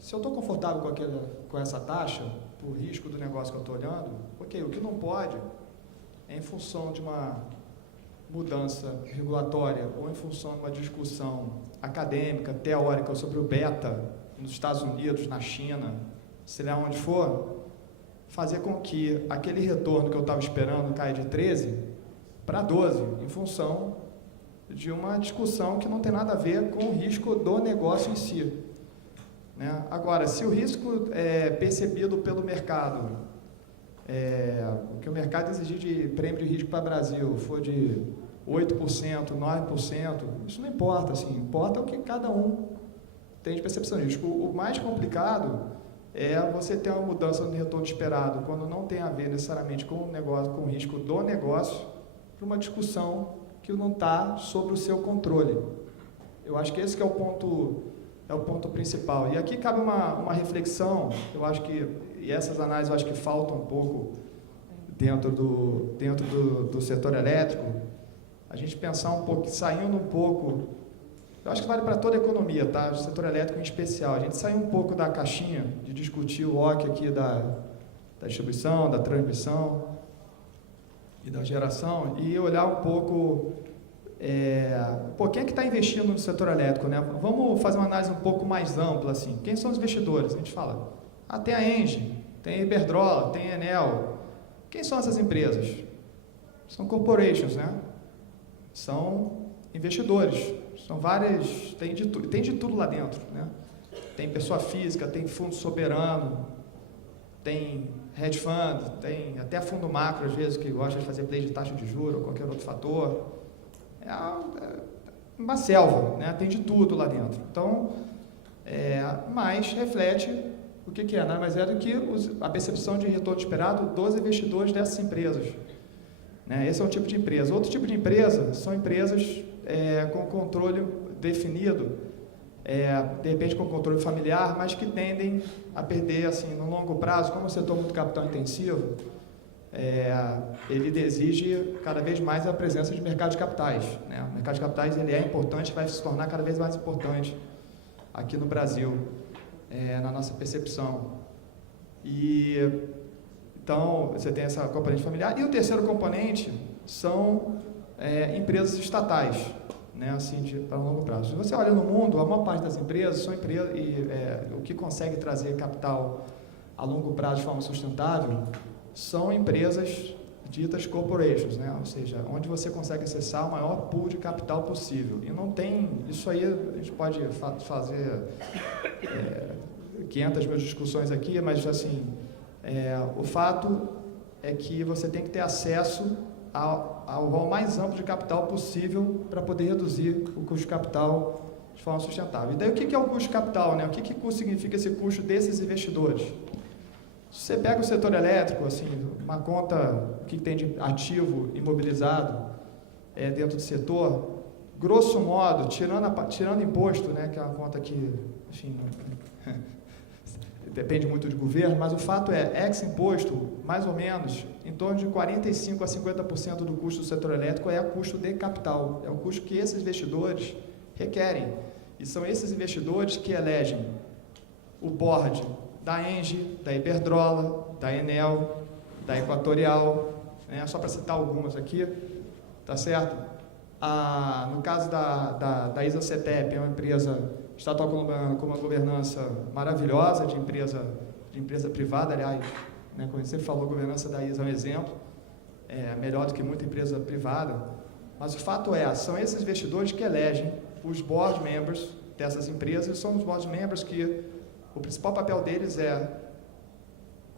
Se eu estou confortável com essa taxa, por risco do negócio que eu estou olhando, ok, o que não pode é em função de uma mudança regulatória ou em função de uma discussão acadêmica, teórica sobre o beta nos Estados Unidos, na China, se lá onde for, fazer com que aquele retorno que eu estava esperando caia de 13 para 12, em função de uma discussão que não tem nada a ver com o risco do negócio em si, né? Agora, se o risco percebido pelo mercado, o que o mercado exigir de prêmio de risco para o Brasil for de 8%, 9%, isso não importa, assim, importa o que cada um tem de percepção de risco. O mais complicado é você ter uma mudança no retorno esperado, quando não tem a ver necessariamente com o negócio, com o risco do negócio, para uma discussão que não está sobre o seu controle. Eu acho que esse que é o ponto principal. E aqui cabe uma reflexão, eu acho que, e essas análises eu acho que faltam um pouco dentro do setor elétrico, a gente pensar um pouco, saindo um pouco, eu acho que vale para toda a economia, tá? O setor elétrico em especial, a gente sair um pouco da caixinha de discutir o OC aqui da distribuição, da transmissão e da geração, e olhar um pouco, quem é que está investindo no setor elétrico, né? Vamos fazer uma análise um pouco mais ampla, assim. Quem são os investidores? A gente fala, tem a Engie, tem a Iberdrola, tem a Enel. Quem são essas empresas? São corporations, né? São investidores, são várias, tem de tudo lá dentro, né? Tem pessoa física, tem fundo soberano, tem hedge fund, tem até fundo macro, às vezes, que gosta de fazer play de taxa de juros ou qualquer outro fator. É uma selva, né? Tem de tudo lá dentro. Então, mas reflete o que é, nada mais é do que a percepção de retorno esperado dos investidores dessas empresas, né? Esse é um tipo de empresa. Outro tipo de empresa são empresas com controle definido de repente com controle familiar, mas que tendem a perder, assim, no longo prazo, como o setor muito capital intensivo, ele exige cada vez mais a presença de mercado de capitais, né? O mercado de capitais ele é importante, vai se tornar cada vez mais importante aqui no Brasil, na nossa percepção. E então você tem essa componente familiar. E o terceiro componente são empresas estatais, né, assim, para longo prazo. Se você olha no mundo, a maior parte das empresas são empresas o que consegue trazer capital a longo prazo de forma sustentável são empresas ditas corporations, né? Ou seja, onde você consegue acessar o maior pool de capital possível. E não tem, isso aí a gente pode fazer 500 mil discussões aqui, mas assim, o fato é que você tem que ter acesso ao rol mais amplo de capital possível para poder reduzir o custo de capital de forma sustentável. E daí o que é o custo de capital, né? O que significa esse custo desses investidores? Se você pega o setor elétrico, assim, uma conta que tem de ativo imobilizado dentro do setor, grosso modo, tirando imposto, né, que é uma conta que, enfim, depende muito do governo, mas o fato é, ex-imposto, mais ou menos, em torno de 45% a 50% do custo do setor elétrico é o custo de capital, é o custo que esses investidores requerem. E são esses investidores que elegem o board da Engie, da Iberdrola, da Enel, da Equatorial, né? Só para citar algumas aqui, tá certo? No caso da ISA-CETEP, é uma empresa estatal colombiana com uma governança maravilhosa de empresa privada, aliás, né? Como a gente sempre falou, a governança da ISA é um exemplo, melhor do que muita empresa privada, mas o fato são esses investidores que elegem os board members dessas empresas, e são os board members que o principal papel deles é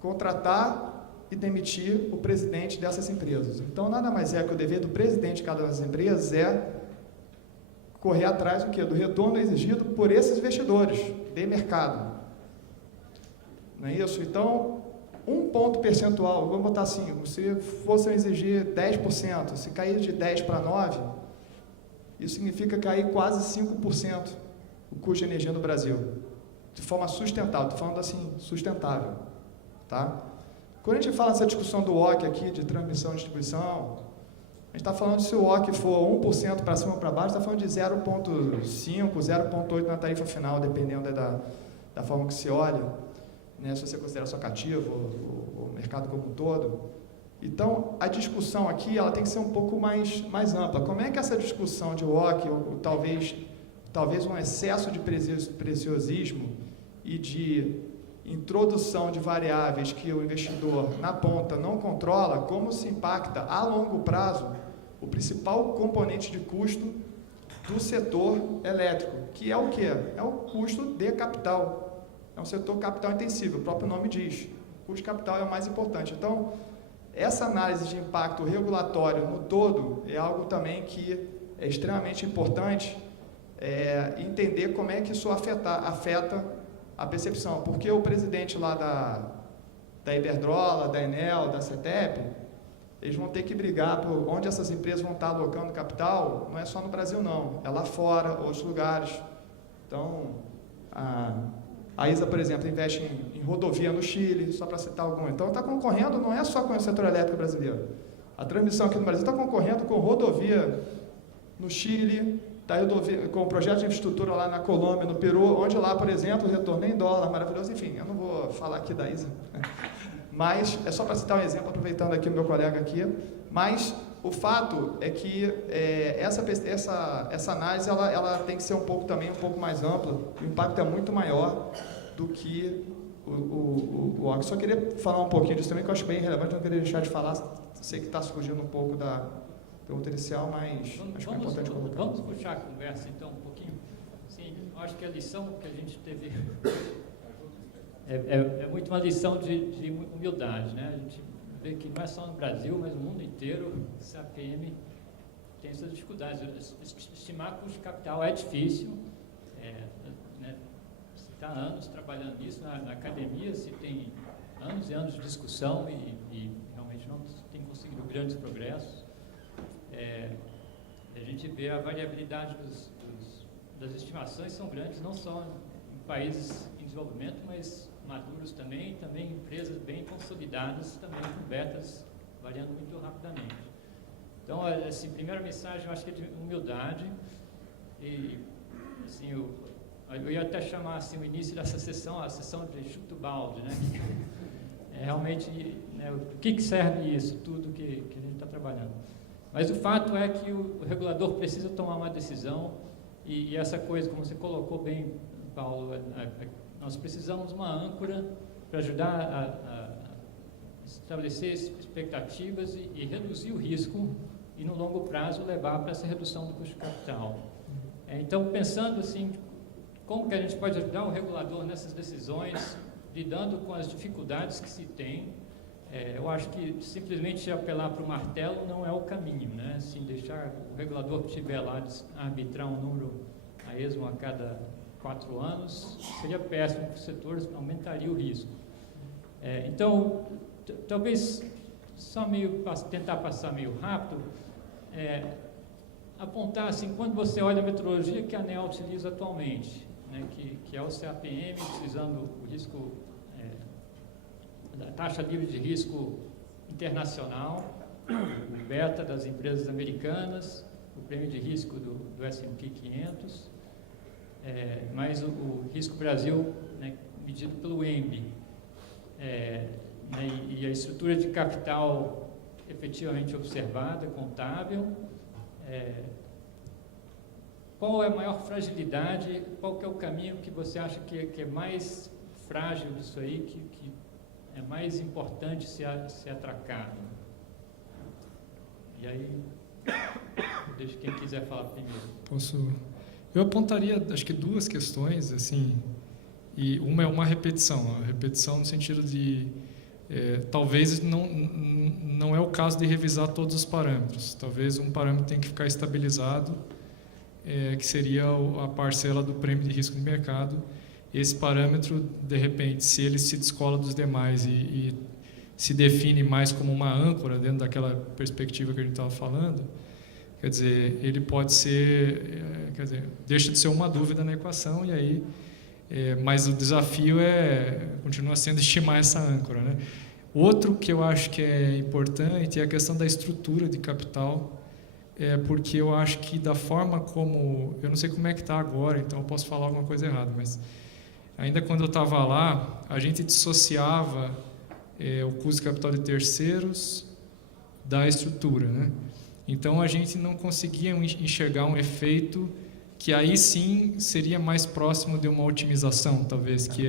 contratar e demitir o presidente dessas empresas. Então, nada mais é que o dever do presidente de cada uma das empresas é correr atrás do retorno exigido por esses investidores de mercado. Não é isso? Então, um ponto percentual, vamos botar assim, se fosse exigir 10%, se cair de 10 para 9, isso significa cair quase 5% o custo de energia no Brasil. De forma sustentável, estou falando assim, sustentável, tá? Quando a gente fala nessa discussão do WOC aqui, de transmissão e distribuição, a gente está falando se o WOC for 1% para cima ou para baixo, está falando de 0,5%, 0,8% na tarifa final, dependendo da forma que se olha, né? Se você considera só cativo, o mercado como um todo. Então, a discussão aqui ela tem que ser um pouco mais ampla. Como é que essa discussão de WOC, ou talvez um excesso de preciosismo e de introdução de variáveis que o investidor na ponta não controla, como se impacta a longo prazo o principal componente de custo do setor elétrico, que é o quê? É o custo de capital. É um setor capital intensivo, o próprio nome diz. O custo de capital é o mais importante. Então, essa análise de impacto regulatório no todo é algo também que é extremamente importante entender como é que isso afeta a percepção, porque o presidente lá da Iberdrola, da Enel, da CETEP, eles vão ter que brigar por onde essas empresas vão estar alocando capital, não é só no Brasil não, é lá fora, outros lugares. Então, a ISA, por exemplo, investe em rodovia no Chile, só para citar algum. Então, está concorrendo, não é só com o setor elétrico brasileiro. A transmissão aqui no Brasil está concorrendo com rodovia no Chile, está com o projeto de infraestrutura lá na Colômbia, no Peru, onde lá, por exemplo, o retorno em dólar, maravilhoso. Enfim, eu não vou falar aqui da ISA, mas é só para citar um exemplo, aproveitando aqui o meu colega aqui. Mas o fato é que essa análise ela tem que ser um pouco mais ampla, o impacto é muito maior do que o OC. Só queria falar um pouquinho disso também, que eu acho bem relevante, não queria deixar de falar, sei que está surgindo um pouco da pergunta inicial, mas acho que é importante colocar. Vamos puxar a conversa então um pouquinho. Sim, eu acho que a lição que a gente teve é muito uma lição de humildade, né? A gente vê que não é só no Brasil, mas no mundo inteiro, o CAPM tem essas dificuldades. Estimar custo de capital é difícil, né? Se está anos trabalhando nisso, na academia se tem anos e anos de discussão e realmente não tem conseguido grandes progressos. A gente vê a variabilidade das estimações são grandes, não só em países em desenvolvimento, mas maduros também, também empresas bem consolidadas, também com betas variando muito rapidamente. Então, assim, primeira mensagem, eu acho que é de humildade e, assim, eu ia até chamar, assim, o início dessa sessão, a sessão de chuta o balde, né? É realmente, né, o que serve isso, tudo que a gente está trabalhando. Mas o fato é que o regulador precisa tomar uma decisão e essa coisa, como você colocou bem, Paulo, nós precisamos de uma âncora para ajudar a estabelecer expectativas e reduzir o risco e, no longo prazo, levar para essa redução do custo de capital. Então, pensando assim, como que a gente pode ajudar o regulador nessas decisões, lidando com as dificuldades que se tem, eu acho que simplesmente apelar para o martelo não é o caminho, né? Assim, deixar o regulador que estiver lá arbitrar um número a esmo a cada 4 anos seria péssimo para os setores, aumentaria o risco. Então, talvez só tentar passar meio rápido, apontar assim, quando você olha a metodologia que a ANEEL utiliza atualmente, né, que é o CAPM, utilizando o risco, da taxa livre de risco internacional, o beta das empresas americanas, o prêmio de risco do S&P 500, mais o risco Brasil, né, medido pelo ENB, né, e a estrutura de capital efetivamente observada, contábil. Qual é a maior fragilidade, qual que é o caminho que você acha que é mais frágil disso aí, que é mais importante ser atracado? E aí, deixa quem quiser falar primeiro. Eu apontaria, acho que 2 questões, assim, e uma é uma repetição, a repetição no sentido de, talvez não é o caso de revisar todos os parâmetros, talvez um parâmetro tenha que ficar estabilizado, que seria a parcela do prêmio de risco de mercado. Esse parâmetro, de repente, se ele se descola dos demais e se define mais como uma âncora dentro daquela perspectiva que a gente estava falando, quer dizer, ele pode ser, deixa de ser uma dúvida na equação, e aí, mas o desafio continua sendo estimar essa âncora, né? Outro que eu acho que é importante é a questão da estrutura de capital, porque eu acho que da forma como, eu não sei como é que está agora, então eu posso falar alguma coisa errada, mas ainda quando eu estava lá, a gente dissociava o custo de capital de terceiros da estrutura, né? Então a gente não conseguia enxergar um efeito que aí sim seria mais próximo de uma otimização, talvez, que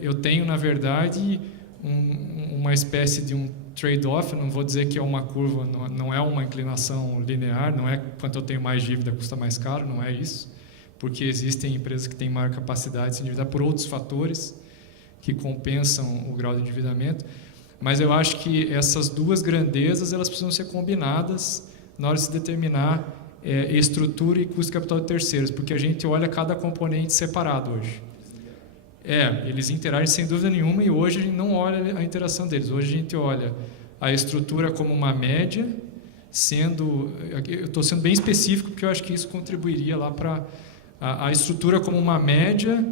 eu tenho, na verdade, uma espécie de um trade-off, não vou dizer que é uma curva, não é uma inclinação linear, não é quanto eu tenho mais dívida custa mais caro, não é isso, porque existem empresas que têm maior capacidade de se endividar por outros fatores que compensam o grau de endividamento, mas eu acho que essas 2 grandezas elas precisam ser combinadas na hora de se determinar estrutura e custo de capital de terceiros, porque a gente olha cada componente separado hoje. Eles interagem sem dúvida nenhuma e hoje a gente não olha a interação deles. Hoje a gente olha a estrutura como uma média, eu estou sendo bem específico porque eu acho que isso contribuiria lá para a estrutura como uma média,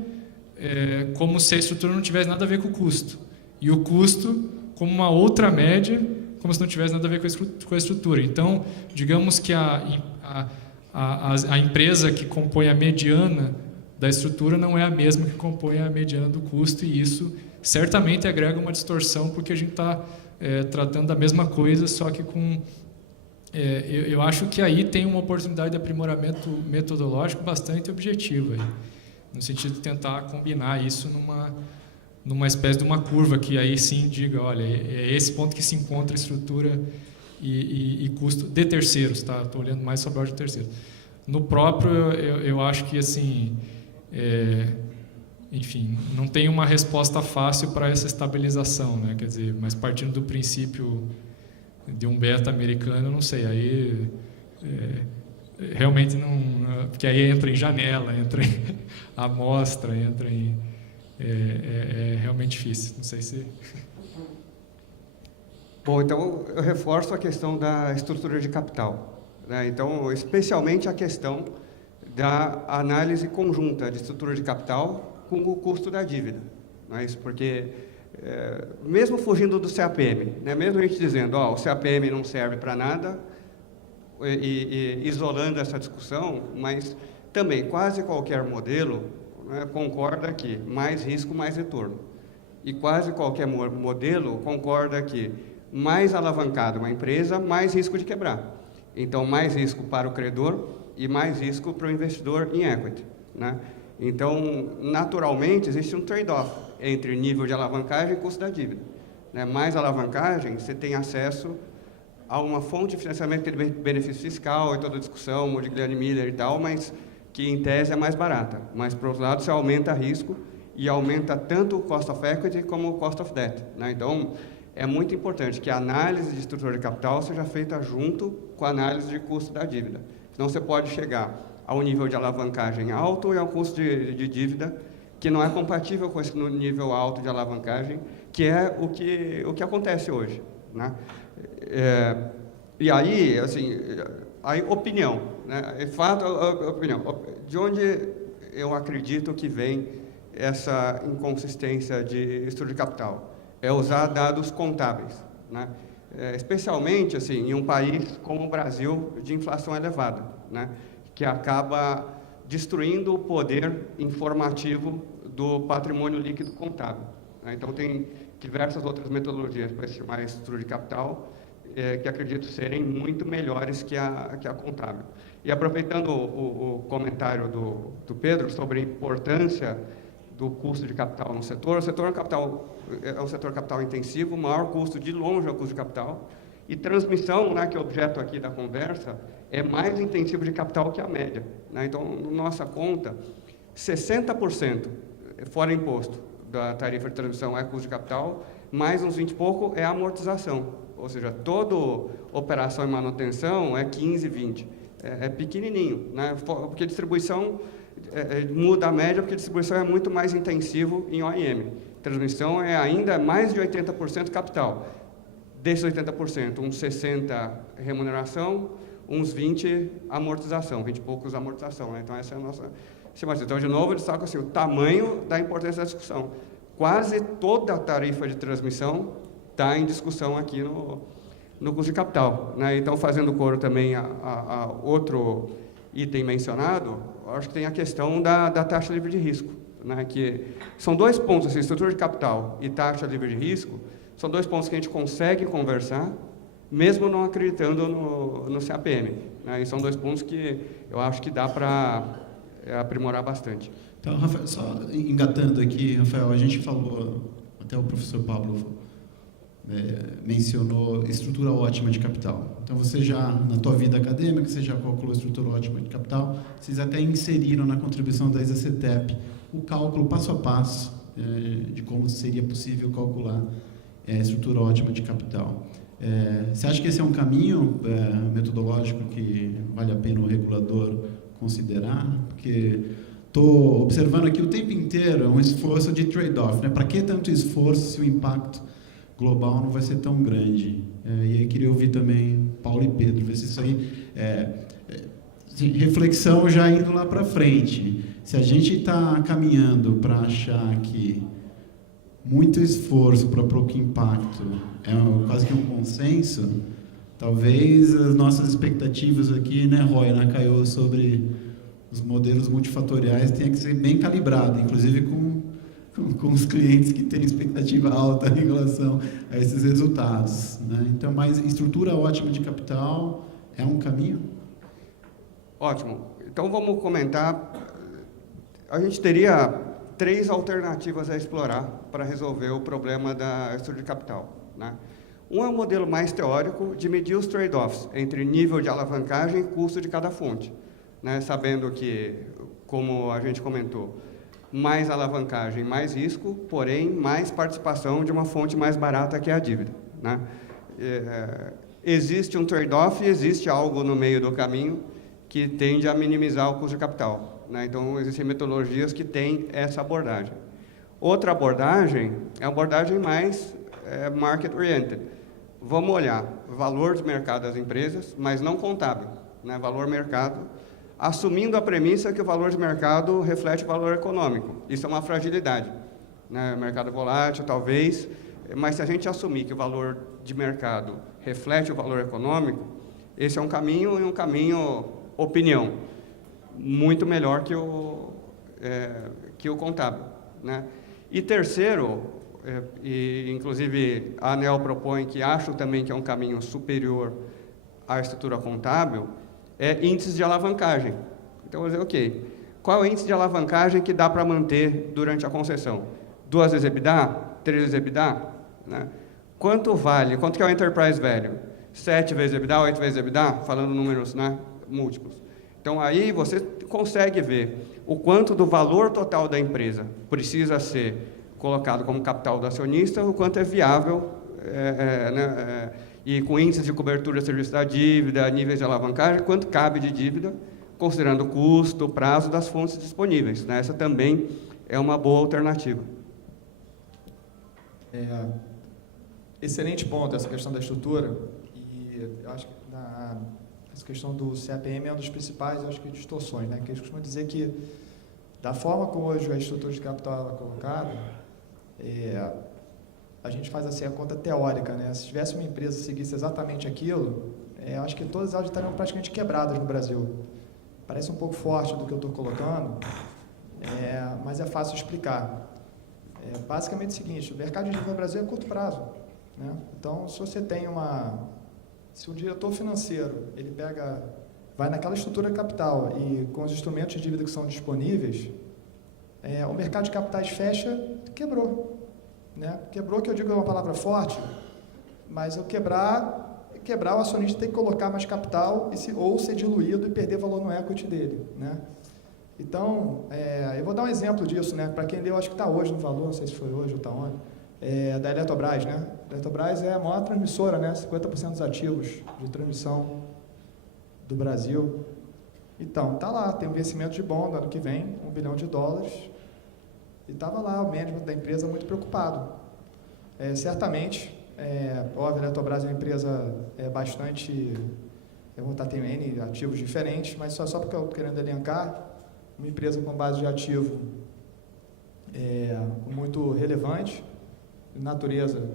como se a estrutura não tivesse nada a ver com o custo. E o custo como uma outra média, como se não tivesse nada a ver com a estrutura. Então, digamos que a empresa que compõe a mediana da estrutura não é a mesma que compõe a mediana do custo, e isso certamente agrega uma distorção, porque a gente está tratando da mesma coisa, só que com... eu acho que aí tem uma oportunidade de aprimoramento metodológico bastante objetiva, aí, no sentido de tentar combinar isso numa espécie de uma curva que aí sim diga, olha, é esse ponto que se encontra estrutura e custo de terceiros, tá? Estou olhando mais sobre a ordem de terceiros. No próprio, eu acho que, assim, enfim, não tem uma resposta fácil para essa estabilização, né? Quer dizer, mas partindo do princípio de um beta americano, não sei, aí realmente não, porque aí entra em janela, entra em amostra, entra em... É realmente difícil, não sei se... Bom, então eu reforço a questão da estrutura de capital, né? Então, especialmente a questão da análise conjunta de estrutura de capital com o custo da dívida. Não é isso? Porque, mesmo fugindo do CAPM, né, mesmo a gente dizendo, o CAPM não serve para nada, e isolando essa discussão, mas também quase qualquer modelo, né, concorda que mais risco, mais retorno. E quase qualquer modelo concorda que mais alavancada uma empresa, mais risco de quebrar. Então, mais risco para o credor e mais risco para o investidor em equity, né? Então, naturalmente, existe um trade-off entre nível de alavancagem e custo da dívida, né? Mais alavancagem, você tem acesso a uma fonte de financiamento que tem benefício fiscal e toda a discussão, Modigliani Miller e tal, mas que, em tese, é mais barata. Mas, por outro lado, você aumenta risco e aumenta tanto o cost of equity como o cost of debt, né? Então, é muito importante que a análise de estrutura de capital seja feita junto com a análise de custo da dívida. Senão você pode chegar a um nível de alavancagem alto e a um custo de dívida que não é compatível com esse nível alto de alavancagem, que é o que acontece hoje, né? E aí, assim, aí opinião, né? Fato, opinião. De onde eu acredito que vem essa inconsistência de estrutura de capital? É usar dados contábeis, né? Especialmente assim, em um país como o Brasil, de inflação elevada, né? Que acaba destruindo o poder informativo do patrimônio líquido contábil, né? Então, tem diversas outras metodologias para estimar a estrutura de capital que acredito serem muito melhores que a contábil. E aproveitando o comentário do Pedro sobre a importância do custo de capital no setor, o setor é um setor capital intensivo, o maior custo de longe é o custo de capital, e transmissão, né, que é o objeto aqui da conversa, é mais intensivo de capital que a média, né? Então, na nossa conta, 60%, fora imposto, da tarifa de transmissão é custo de capital, mais uns 20 e pouco é amortização, ou seja, toda operação e manutenção é 15, 20, é pequenininho, né? Porque distribuição muda a média, porque distribuição é muito mais intensivo em OIM. Transmissão é ainda mais de 80% capital. Desses 80%, uns 60% remuneração, uns 20% amortização, 20 e poucos amortização, né? Então, essa é a nossa estimativa. Então, de novo, eu destaco assim, o tamanho da importância da discussão. Quase toda a tarifa de transmissão está em discussão aqui no custo de capital, né? Então, fazendo coro também a outro item mencionado, acho que tem a questão da taxa livre de risco, né? Que são dois pontos, assim, estrutura de capital e taxa livre de risco, são dois pontos que a gente consegue conversar, mesmo não acreditando no CAPM, né? E são dois pontos que eu acho que dá para aprimorar bastante. Então, Rafael, só engatando aqui, Rafael, a gente falou, até o professor Pablo mencionou estrutura ótima de capital. Então, você já, na tua vida acadêmica, você já calculou estrutura ótima de capital, vocês até inseriram na contribuição da ISA-CETEP o cálculo passo a passo de como seria possível calcular a estrutura ótima de capital. Você acha que esse é um caminho metodológico que vale a pena o regulador considerar? Porque estou observando aqui o tempo inteiro um esforço de trade-off, né? Para que tanto esforço se o impacto global não vai ser tão grande? E aí queria ouvir também Paulo e Pedro, ver se isso aí reflexão já indo lá para frente. Se a gente está caminhando para achar que muito esforço para pouco impacto é quase que um consenso, talvez as nossas expectativas aqui, né, Roy, na Caio, sobre os modelos multifatoriais tenha que ser bem calibrado, inclusive com os clientes que têm expectativa alta em relação a esses resultados, né? Então, mas estrutura ótima de capital é um caminho? Ótimo. Então, vamos comentar. A gente teria 3 alternativas a explorar para resolver o problema da estrutura de capital, né? Um é um modelo mais teórico de medir os trade-offs entre nível de alavancagem e custo de cada fonte, né? Sabendo que, como a gente comentou, mais alavancagem, mais risco, porém, mais participação de uma fonte mais barata que é a dívida, né? Existe um trade-off e existe algo no meio do caminho que tende a minimizar o custo de capital, né? Então, existem metodologias que têm essa abordagem. Outra abordagem é a abordagem mais market-oriented. Vamos olhar valor de mercado das empresas, mas não contábil, né? Valor mercado assumindo a premissa que o valor de mercado reflete o valor econômico. Isso é uma fragilidade, né? Mercado volátil, talvez, mas se a gente assumir que o valor de mercado reflete o valor econômico, esse é um caminho, e um caminho, opinião, muito melhor que o contábil, né? E terceiro, e inclusive a ANEEL propõe, que acho também que é um caminho superior à estrutura contábil, é índices de alavancagem. Então, eu vou dizer, ok, qual é o índice de alavancagem que dá para manter durante a concessão? 2 vezes EBITDA? 3 vezes EBITDA? Né? Quanto vale? Quanto que é o enterprise value? 7 vezes EBITDA, 8 vezes EBITDA? Falando números, né, múltiplos. Então, aí você consegue ver o quanto do valor total da empresa precisa ser colocado como capital do acionista, o quanto é viável, e com índices de cobertura de serviço da dívida, níveis de alavancagem, quanto cabe de dívida, considerando o custo, o prazo das fontes disponíveis, né? Essa também é uma boa alternativa. Excelente ponto essa questão da estrutura, e eu acho que essa questão do CAPM é uma das principais, acho que, distorções, né? Que eles costumam dizer que, da forma como hoje a estrutura de capital é colocada, a gente faz assim a conta teórica, né? Se tivesse uma empresa que seguisse exatamente aquilo, acho que todas elas estariam praticamente quebradas no Brasil. Parece um pouco forte do que eu estou colocando, mas é fácil explicar. Basicamente é o seguinte: o mercado de dívida no Brasil é curto prazo, né? Então, se um diretor financeiro ele vai naquela estrutura de capital e com os instrumentos de dívida que são disponíveis, o mercado de capitais fecha, quebrou, né? Quebrou, que eu digo é uma palavra forte, mas quebrar, o acionista tem que colocar mais capital ou ser diluído e perder valor no equity dele, né? Então, eu vou dar um exemplo disso, né? Para quem leu, acho que está hoje no Valor, não sei se foi hoje ou está onde, da Eletrobras, né? A Eletrobras é a maior transmissora, né? 50% dos ativos de transmissão do Brasil. Então, está lá, tem um vencimento de bond ano que vem, $1 bilhão, e estava lá o management da empresa muito preocupado. Certamente, óbvio, a Eletrobras é uma empresa bastante, tem N ativos diferentes, mas só porque eu estou querendo elencar, uma empresa com base de ativo muito relevante, de natureza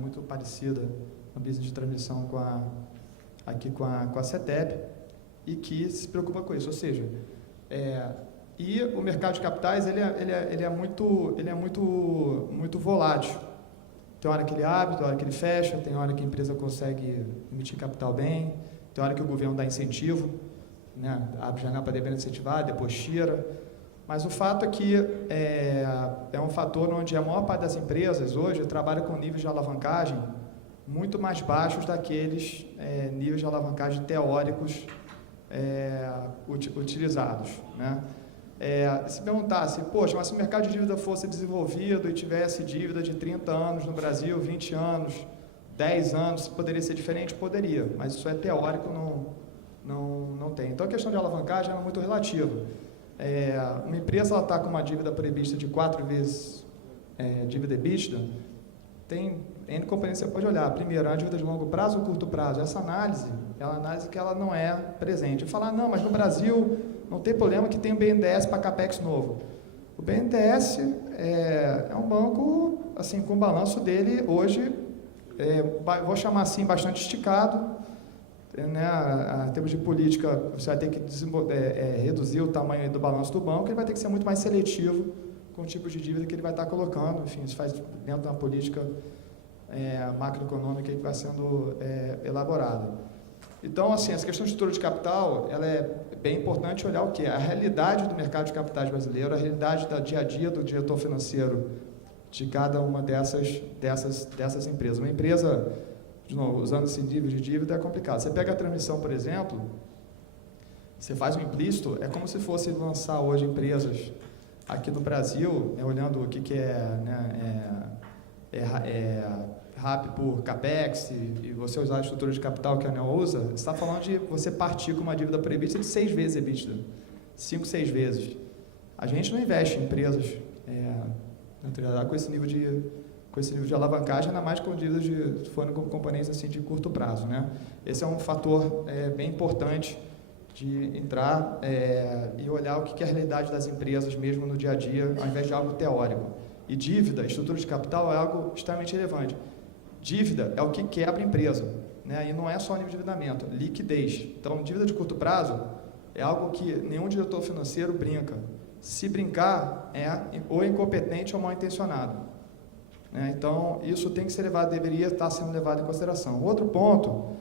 muito parecida na business de transmissão com a CETEP, e que se preocupa com isso, ou seja, e o mercado de capitais ele é muito volátil. Tem hora que ele abre, tem hora que ele fecha, tem hora que a empresa consegue emitir capital bem, tem hora que o governo dá incentivo, né? Abre janela para debênture incentivar, depois tira. Mas o fato é que é um fator onde a maior parte das empresas hoje trabalha com níveis de alavancagem muito mais baixos daqueles níveis de alavancagem teóricos utilizados, né? Se perguntasse, poxa, mas se o mercado de dívida fosse desenvolvido e tivesse dívida de 30 anos no Brasil, 20 anos, 10 anos, poderia ser diferente? Poderia, mas isso é teórico, não tem. Então a questão de alavancagem é muito relativa. Uma empresa está com uma dívida prevista de 4 vezes dívida EBITDA, tem N componentes que você pode olhar. Primeiro, a dívida de longo prazo ou curto prazo. Essa análise é uma análise que ela não é presente. Falar, não, mas no Brasil não tem problema que tem um BNDES para CAPEX novo. O BNDES é um banco, assim, com o balanço dele hoje, vou chamar assim, bastante esticado, né? Em termos de política, você vai ter que reduzir o tamanho do balanço do banco, ele vai ter que ser muito mais seletivo com o tipo de dívida que ele vai estar colocando. Enfim, isso faz dentro de uma política macroeconômica que vai sendo elaborada. Então, assim, essa questão de estrutura de capital, ela é bem importante olhar o quê? A realidade do mercado de capitais brasileiro, a realidade do dia a dia do diretor financeiro de cada uma dessas empresas. Uma empresa, de novo, usando esse nível de dívida é complicado. Você pega a transmissão, por exemplo, você faz um implícito, é como se fosse lançar hoje empresas aqui no Brasil, olhando o que RAP por CAPEX, e você usar a estrutura de capital que a ANEEL usa, você está falando de você partir com uma dívida prevista de 6 vezes EBITDA, 5, 6 vezes. A gente não investe em empresas com esse nível de alavancagem, ainda mais com dívidas forem com componentes assim, de curto prazo, né? Esse é um fator bem importante de entrar e olhar o que é a realidade das empresas mesmo no dia a dia, ao invés de algo teórico. E dívida, estrutura de capital é algo extremamente relevante. Dívida é o que quebra a empresa, né? E não é só nível de endividamento, liquidez. Então, dívida de curto prazo é algo que nenhum diretor financeiro brinca. Se brincar, é ou incompetente ou mal intencionado, né? Então, isso tem que ser levado, deveria estar sendo levado em consideração. Outro ponto,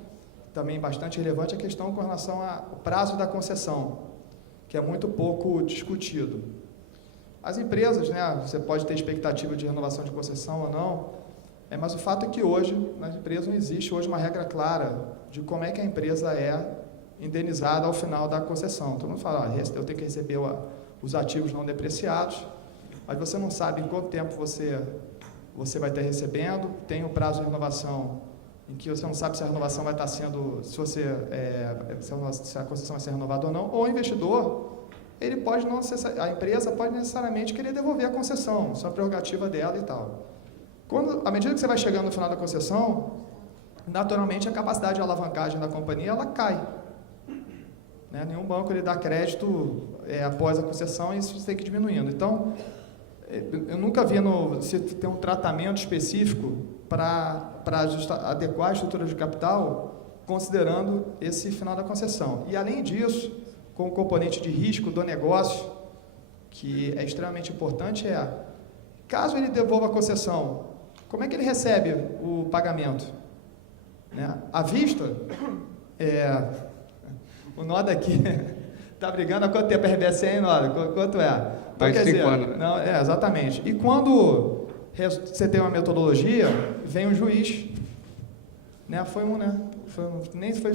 também bastante relevante, é a questão com relação ao prazo da concessão, que é muito pouco discutido. As empresas, né, você pode ter expectativa de renovação de concessão ou não, mas o fato é que hoje, nas empresas, não existe hoje uma regra clara de como é que a empresa é indenizada ao final da concessão. Todo mundo fala, eu tenho que receber os ativos não depreciados, mas você não sabe em quanto tempo você vai estar recebendo, tem um prazo de renovação em que você não sabe se a renovação vai estar sendo, se a concessão vai ser renovada ou não, ou o investidor, ele pode não, a empresa pode necessariamente querer devolver a concessão, isso é uma prerrogativa dela e tal. À medida que você vai chegando no final da concessão, naturalmente a capacidade de alavancagem da companhia ela cai, né? Nenhum banco ele dá crédito após a concessão e isso tem que ir diminuindo. Então, eu nunca vi se tem um tratamento específico para adequar a estrutura de capital, considerando esse final da concessão. E, além disso, com o componente de risco do negócio, que é extremamente importante, caso ele devolva a concessão, como é que ele recebe o pagamento? Né? À vista, o Noda aqui está brigando há quanto tempo a RBS, hein, Noda? Quanto é? Mais 5 anos. Não, exatamente. E quando você tem uma metodologia, vem um juiz, né? Nem foi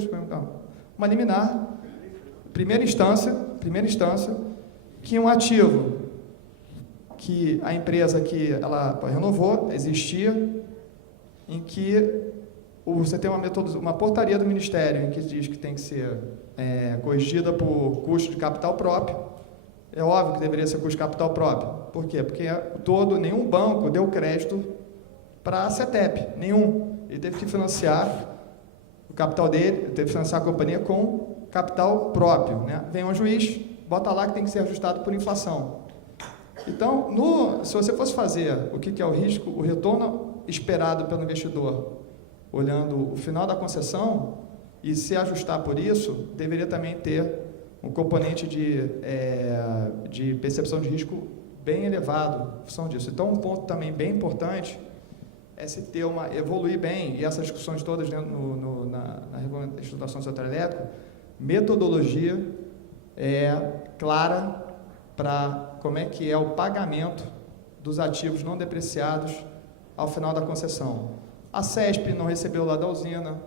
uma liminar, primeira instância, que um ativo que a empresa que ela renovou existia, em que você tem uma portaria do Ministério em que diz que tem que ser corrigida por custo de capital próprio. É óbvio que deveria ser custo de capital próprio. Por quê? Porque nenhum banco deu crédito para a CETEP, nenhum. Ele teve que financiar o capital dele, teve que financiar a companhia com capital próprio, né? Vem um juiz, bota lá que tem que ser ajustado por inflação. Então, se você fosse fazer o que é o risco, o retorno esperado pelo investidor, olhando o final da concessão, e se ajustar por isso, deveria também ter um componente de percepção de risco bem elevado em função disso. Então, um ponto também bem importante é se ter evoluir bem, e essas discussões todas dentro na regulamentação do setor elétrico, metodologia clara para como é que é o pagamento dos ativos não depreciados ao final da concessão. A CESP não recebeu lá da usina,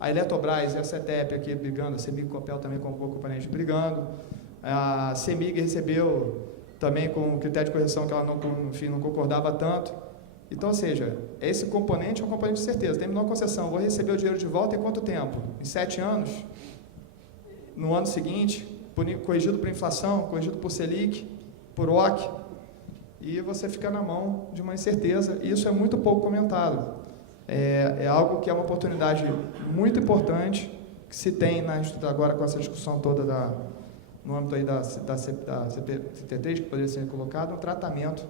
a Eletrobras e a CETEP aqui brigando, a CEMIG e a Copel também com o componente brigando, a CEMIG recebeu também com critério de correção que ela não concordava tanto. Então, ou seja, esse componente é um componente de certeza. Terminou a concessão, vou receber o dinheiro de volta em quanto tempo? Em 7 anos? No ano seguinte, corrigido por inflação, corrigido por Selic, por OC, e você fica na mão de uma incerteza, e isso é muito pouco comentado. É algo que é uma oportunidade muito importante que se tem agora com essa discussão toda no âmbito aí da CP73, que poderia ser colocado, um tratamento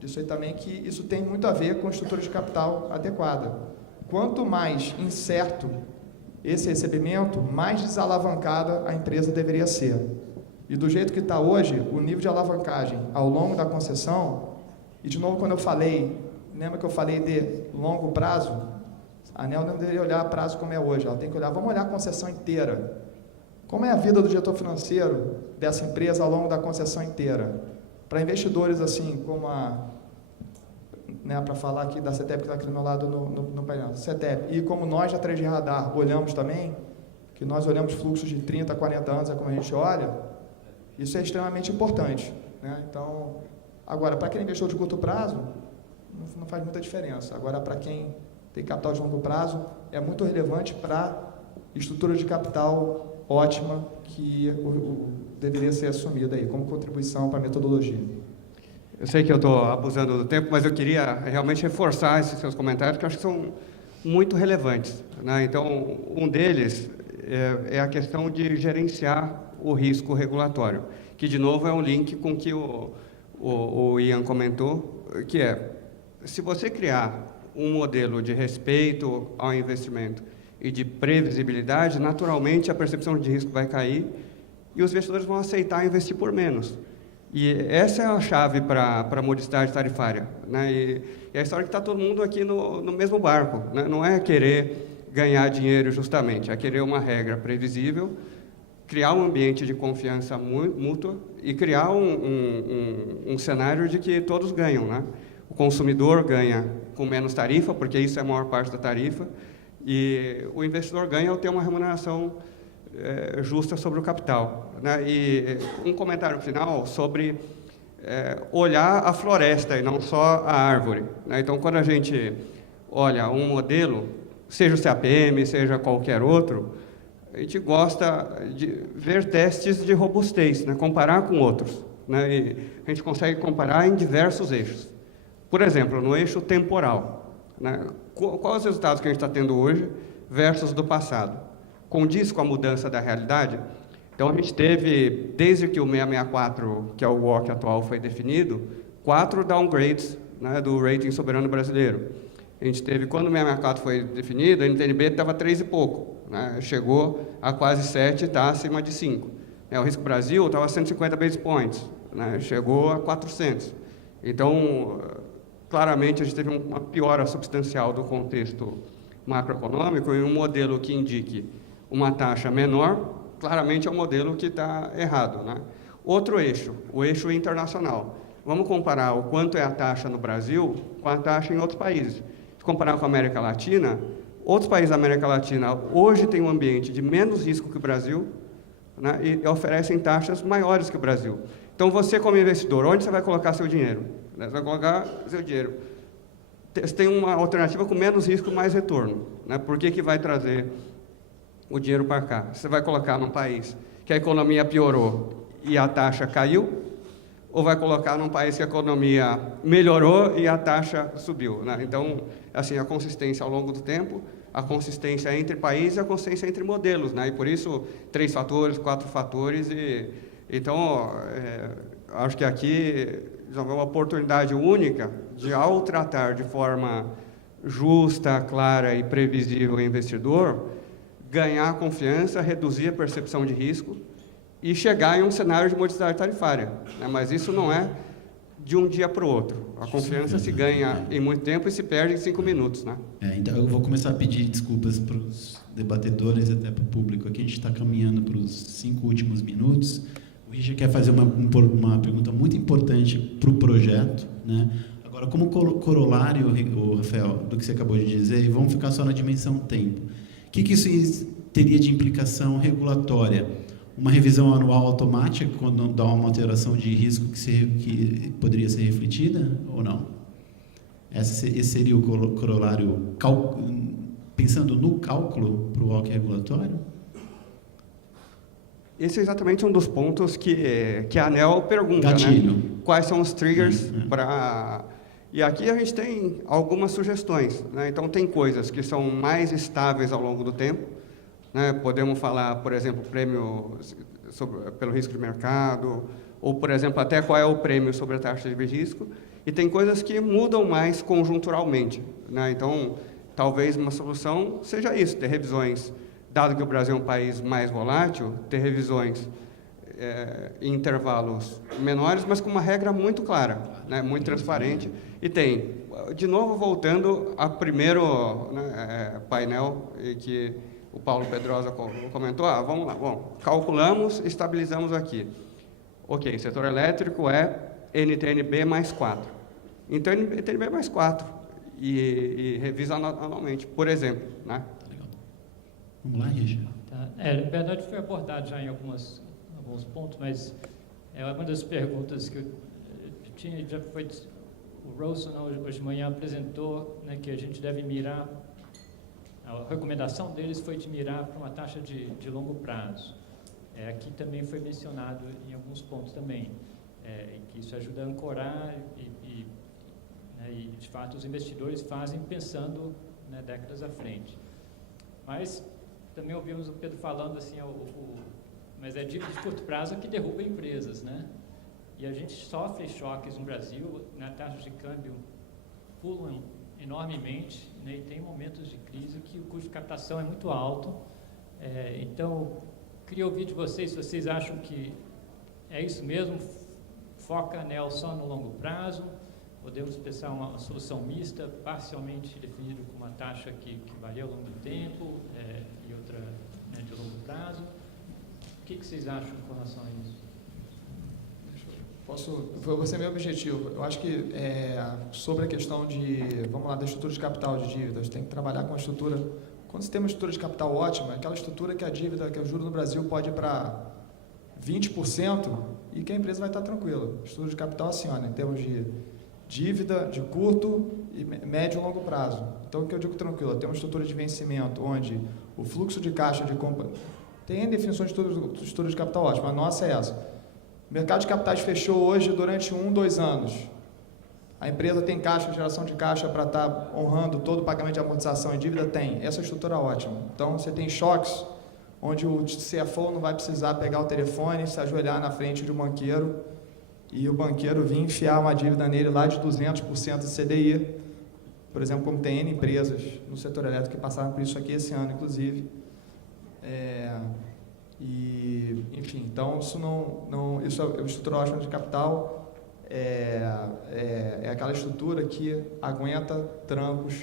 disso aí também, que isso tem muito a ver com estrutura de capital adequada. Quanto mais incerto esse recebimento, mais desalavancada a empresa deveria ser. E do jeito que está hoje, o nível de alavancagem ao longo da concessão, e de novo quando eu falei, lembra que eu falei de longo prazo? A ANEEL não deveria olhar prazo como é hoje, ela tem que olhar, vamos olhar a concessão inteira. Como é a vida do diretor financeiro dessa empresa ao longo da concessão inteira? Para investidores assim, como para falar aqui da CETEP, que está aqui do meu lado no painel, CETEP, e como nós da 3G Radar olhamos também, que nós olhamos fluxos de 30, 40 anos, é como a gente olha, isso é extremamente importante, né? Então, agora, para quem é investidor de curto prazo, não faz muita diferença. Agora, para quem tem capital de longo prazo, é muito relevante para estrutura de capital ótima que deveria ser assumida aí como contribuição para a metodologia. Eu sei que eu estou abusando do tempo, mas eu queria realmente reforçar esses seus comentários, que eu acho que são muito relevantes, né? Então, um deles é a questão de gerenciar o risco regulatório, que, de novo, é um link com o que o Ian comentou, que é, se você criar um modelo de respeito ao investimento e de previsibilidade, naturalmente a percepção de risco vai cair e os investidores vão aceitar investir por menos. E essa é a chave para a modicidade tarifária, né? E a história que está todo mundo aqui no mesmo barco, né? Não é querer ganhar dinheiro justamente, é querer uma regra previsível, criar um ambiente de confiança mútua e criar um cenário de que todos ganham, né? O consumidor ganha com menos tarifa, porque isso é a maior parte da tarifa, e o investidor ganha ao ter uma remuneração justa sobre o capital, né? E um comentário final sobre olhar a floresta e não só a árvore, né? Então, quando a gente olha um modelo, seja o CAPM, seja qualquer outro, a gente gosta de ver testes de robustez, né? Comparar com outros, né? E a gente consegue comparar em diversos eixos. Por exemplo, no eixo temporal, né? Quais os resultados que a gente está tendo hoje versus do passado? Condiz com a mudança da realidade? Então, a gente teve, desde que o 664, que é o WOC atual, foi definido, 4 downgrades, né, do rating soberano brasileiro. A gente teve, quando o 664 foi definido, a NTNB estava 3 e pouco, né, chegou a quase 7, está acima de 5. O Risco Brasil estava a 150 basis points, né, chegou a 400. Então, claramente, a gente teve uma piora substancial do contexto macroeconômico e um modelo que indique uma taxa menor, claramente é um modelo que está errado, né? Outro eixo, o eixo internacional. Vamos comparar o quanto é a taxa no Brasil com a taxa em outros países. Se comparar com a América Latina, outros países da América Latina hoje têm um ambiente de menos risco que o Brasil, né, e oferecem taxas maiores que o Brasil. Então, você como investidor, onde você vai colocar seu dinheiro? Você vai colocar seu dinheiro. Você tem uma alternativa com menos risco e mais retorno, né? Por que vai trazer o dinheiro para cá? Você vai colocar num país que a economia piorou e a taxa caiu, ou vai colocar num país que a economia melhorou e a taxa subiu, né? Então, assim, a consistência ao longo do tempo, a consistência entre países e a consistência entre modelos, né? E por isso, 3 fatores, 4 fatores. Então, acho que aqui é uma oportunidade única de, ao tratar de forma justa, clara e previsível o investidor, ganhar confiança, reduzir a percepção de risco e chegar em um cenário de modicidade tarifária, né? Mas isso não é de um dia para o outro. A confiança se ganha em muito tempo e se perde em 5 minutos, né? Então eu vou começar a pedir desculpas para os debatedores e até para o público. Aqui a gente está caminhando para os 5 últimos minutos. O Richard quer fazer uma pergunta muito importante para o projeto, né? Agora, como corolário, Rafael, do que você acabou de dizer, e vamos ficar só na dimensão tempo. O que isso teria de implicação regulatória? Uma revisão anual automática, quando dá uma alteração de risco que poderia ser refletida, ou não? Esse seria o corolário, pensando no cálculo para o WOC regulatório? Esse é exatamente um dos pontos que a ANEEL pergunta, Gatilho. né? Quais são os triggers para... E aqui a gente tem algumas sugestões, né? Então, tem coisas que são mais estáveis ao longo do tempo, né? Podemos falar, por exemplo, prêmio pelo risco de mercado, ou, por exemplo, até qual é o prêmio sobre a taxa de risco, e tem coisas que mudam mais conjunturalmente, né? Então, talvez uma solução seja isso, ter revisões, dado que o Brasil é um país mais volátil, ter revisões em intervalos menores, mas com uma regra muito clara, né? Muito transparente. E tem, de novo, voltando ao primeiro, né, painel que o Paulo Pedrosa comentou, vamos lá, calculamos, estabilizamos aqui. Ok, setor elétrico é NTNB mais 4. Então, NTNB mais 4 e revisa anualmente, por exemplo, né? Legal. Vamos lá, Richard. Tá. Na verdade, foi abordado já em alguns pontos, mas uma das perguntas que eu tinha já foi... O Rawson, hoje de manhã, apresentou, né, que a gente deve mirar, a recomendação deles foi de mirar para uma taxa de longo prazo. Aqui também foi mencionado em alguns pontos também, que isso ajuda a ancorar e, de fato, os investidores fazem pensando, né, décadas à frente. Mas também ouvimos o Pedro falando assim, mas é dívida de curto prazo que derruba empresas, né? E a gente sofre choques no Brasil, na taxa de câmbio pulam enormemente, né? E tem momentos de crise que o custo de captação é muito alto. Então, queria ouvir de vocês se vocês acham que é isso mesmo, foca a ANEEL só no longo prazo, podemos pensar uma solução mista, parcialmente definida com uma taxa que varia ao longo do tempo e outra, né, de longo prazo. O que vocês acham com relação a isso? Vou ser meu objetivo. Eu acho que sobre a questão da estrutura de capital de dívidas, tem que trabalhar com a estrutura. Quando você tem uma estrutura de capital ótima, é aquela estrutura que a dívida, que o juro no Brasil pode ir para 20% e que a empresa vai estar tranquila. Estrutura de capital assim, em termos de dívida de curto, e médio e longo prazo. Então, o que eu digo tranquilo, tem uma estrutura de vencimento onde o fluxo de caixa de compra... Tem definições de estrutura de capital ótima, a nossa é essa. O mercado de capitais fechou hoje durante 2 anos. A empresa tem caixa, geração de caixa para estar honrando todo o pagamento de amortização e dívida? Tem. Essa estrutura é ótima. Então, você tem choques onde o CFO não vai precisar pegar o telefone, se ajoelhar na frente de um banqueiro e o banqueiro vir enfiar uma dívida nele lá de 200% de CDI. Por exemplo, como tem N empresas no setor elétrico que passaram por isso aqui esse ano, inclusive. Enfim, então isso isso é uma estrutura ótima de capital, é aquela estrutura que aguenta trancos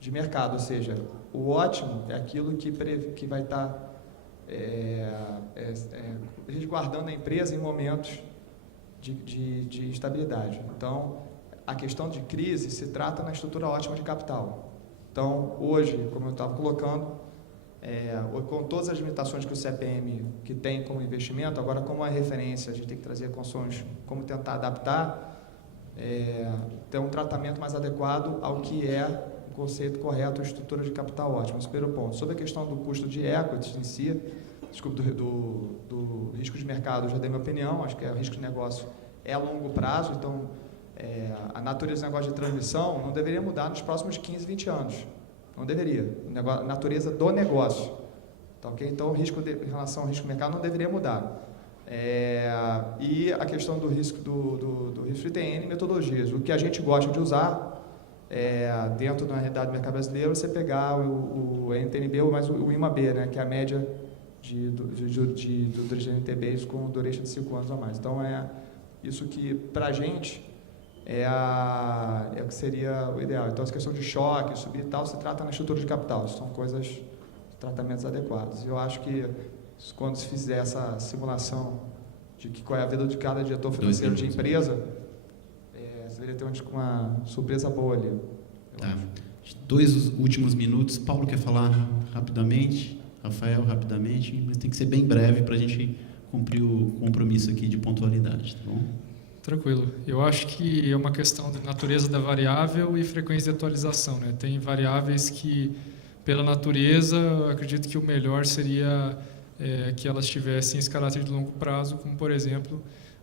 de mercado, ou seja, o ótimo é aquilo que vai estar resguardando a empresa em momentos de instabilidade. Então, a questão de crise se trata na estrutura ótima de capital. Então, hoje, como eu estava colocando, com todas as limitações que o CPM que tem como investimento, agora como a referência, a gente tem que trazer condições, como tentar adaptar, ter um tratamento mais adequado ao que é o conceito correto, a estrutura de capital ótima. Esse é o primeiro ponto. Sobre a questão do custo de equity em si, desculpa, do risco de mercado, eu já dei minha opinião, acho que o risco de negócio é a longo prazo, então a natureza do negócio de transmissão não deveria mudar nos próximos 15, 20 anos. Não deveria. A natureza do negócio. Tá, okay? Então, em relação ao risco do mercado não deveria mudar. E a questão do risco do risco tem N metodologias. O que a gente gosta de usar, dentro da realidade do mercado brasileiro, você pegar o NTNB ou mais o IMA-B, né, que é a média do NTBs com duration de 5 anos a mais. Então, isso que, para a gente, é o que seria o ideal. Então, essa questão de choque, subir e tal, se trata na estrutura de capital. São coisas, tratamentos adequados. E eu acho que, quando se fizer essa simulação de qual é a vida de cada diretor financeiro de empresa, você deveria ter uma surpresa boa ali. Tá. 2 últimos minutos. Paulo quer falar rapidamente, Rafael rapidamente, mas tem que ser bem breve para a gente cumprir o compromisso aqui de pontualidade, tá bom? Tranquilo. Eu acho que é uma questão de natureza da variável e frequência de atualização, né? Tem variáveis que, pela natureza, eu acredito que o melhor seria que elas tivessem esse caráter de longo prazo, como, por exemplo,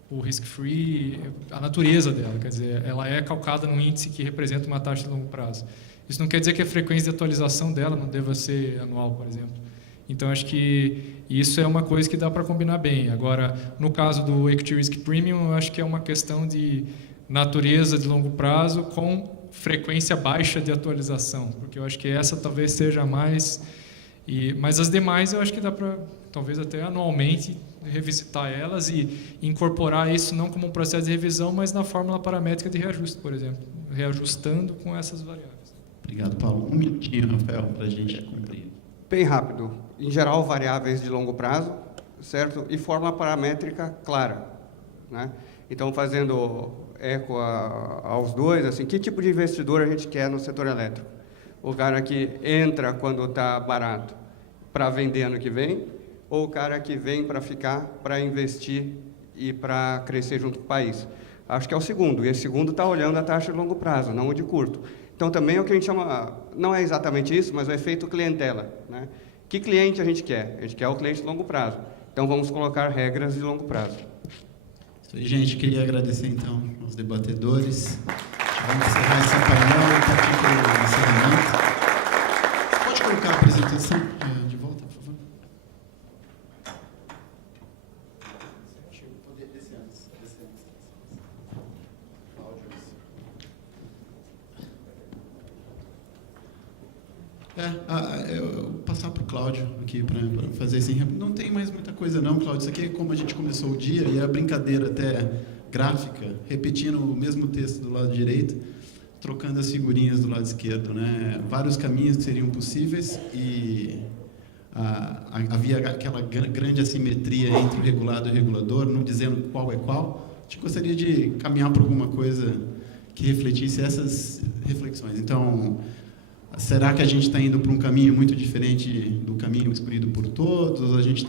o risk-free, a natureza dela, quer dizer, ela é calcada num índice que representa uma taxa de longo prazo. Isso não quer dizer que a frequência de atualização dela não deva ser anual, por exemplo. Então, acho que isso é uma coisa que dá para combinar bem. Agora, no caso do Equity Risk Premium, eu acho que é uma questão de natureza de longo prazo com frequência baixa de atualização, porque eu acho que essa talvez seja mais... Mas as demais eu acho que dá para, talvez até anualmente, revisitar elas e incorporar isso não como um processo de revisão, mas na fórmula paramétrica de reajuste, por exemplo, reajustando com essas variáveis. Obrigado, Paulo. 1 minutinho, Rafael, para a gente cumprir. Bem rápido. Em geral, variáveis de longo prazo, certo? E fórmula paramétrica clara, né? Então, fazendo eco aos dois, assim, que tipo de investidor a gente quer no setor elétrico? O cara que entra quando está barato para vender ano que vem, ou o cara que vem para ficar, para investir e para crescer junto com o país? Acho que é o segundo, e esse segundo está olhando a taxa de longo prazo, não o de curto. Então, também é o que a gente chama, não é exatamente isso, mas o efeito clientela, né? Que cliente a gente quer? A gente quer o cliente de longo prazo. Então, vamos colocar regras de longo prazo. Isso aí, gente. Queria agradecer, então, aos debatedores. Vamos encerrar esse painel e partir para o encerramento. Pode colocar a apresentação de volta? Eu passar para o Cláudio aqui para fazer esse. Não tem mais muita coisa não, Cláudio. Isso aqui é como a gente começou o dia, e é a brincadeira até gráfica, repetindo o mesmo texto do lado direito, trocando as figurinhas do lado esquerdo, né? Vários caminhos seriam possíveis e havia aquela grande assimetria entre o regulado e o regulador, não dizendo qual é qual. A gente gostaria de caminhar para alguma coisa que refletisse essas reflexões. Então, será que a gente está indo para um caminho muito diferente do caminho escolhido por todos? A gente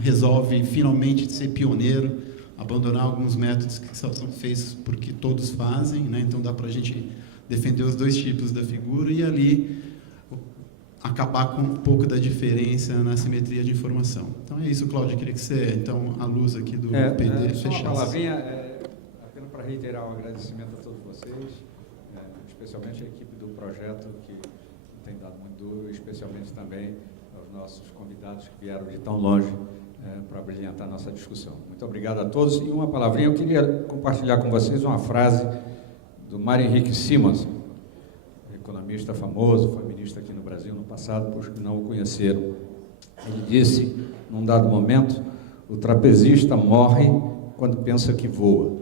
resolve finalmente ser pioneiro, abandonar alguns métodos que são feitos porque todos fazem, né? Então dá para a gente defender os dois tipos da figura e ali acabar com um pouco da diferença na simetria de informação. Então é isso, Cláudio. Eu queria que você, então, a luz aqui do PD só fechasse. uma palavrinha, apenas para reiterar o agradecimento a todos vocês, especialmente a equipe do projeto, que tem dado muito duro, especialmente também aos nossos convidados que vieram de tão longe para brilhantar a nossa discussão. Muito obrigado a todos. E uma palavrinha, eu queria compartilhar com vocês uma frase do Mário Henrique Simonsen, economista famoso, foi ministro aqui no Brasil no passado, para os que não o conheceram. Ele disse, num dado momento, o trapezista morre quando pensa que voa.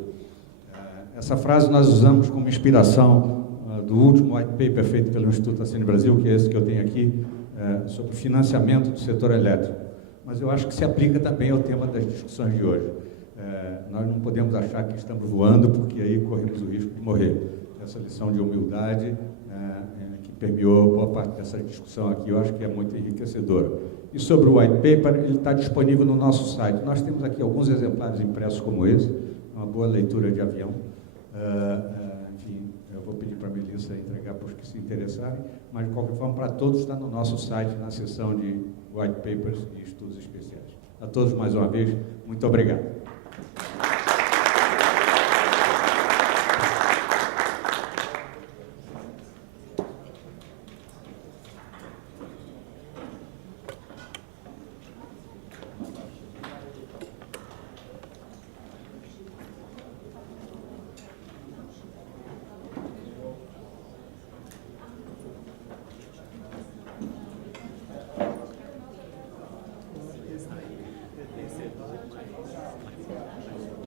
Essa frase nós usamos como inspiração do último white paper feito pelo Instituto Assine Brasil, que é esse que eu tenho aqui, sobre financiamento do setor elétrico. Mas eu acho que se aplica também ao tema das discussões de hoje. Nós não podemos achar que estamos voando, porque aí corremos o risco de morrer. Essa lição de humildade que permeou boa parte dessa discussão aqui, eu acho que é muito enriquecedora. E sobre o white paper, ele está disponível no nosso site. Nós temos aqui alguns exemplares impressos como esse, uma boa leitura de avião. Enfim, eu vou pedir para a Melissa entregar para os que se interessarem, mas de qualquer forma, para todos, está no nosso site, na seção de white papers e estudos especiais. A todos, mais uma vez, muito obrigado.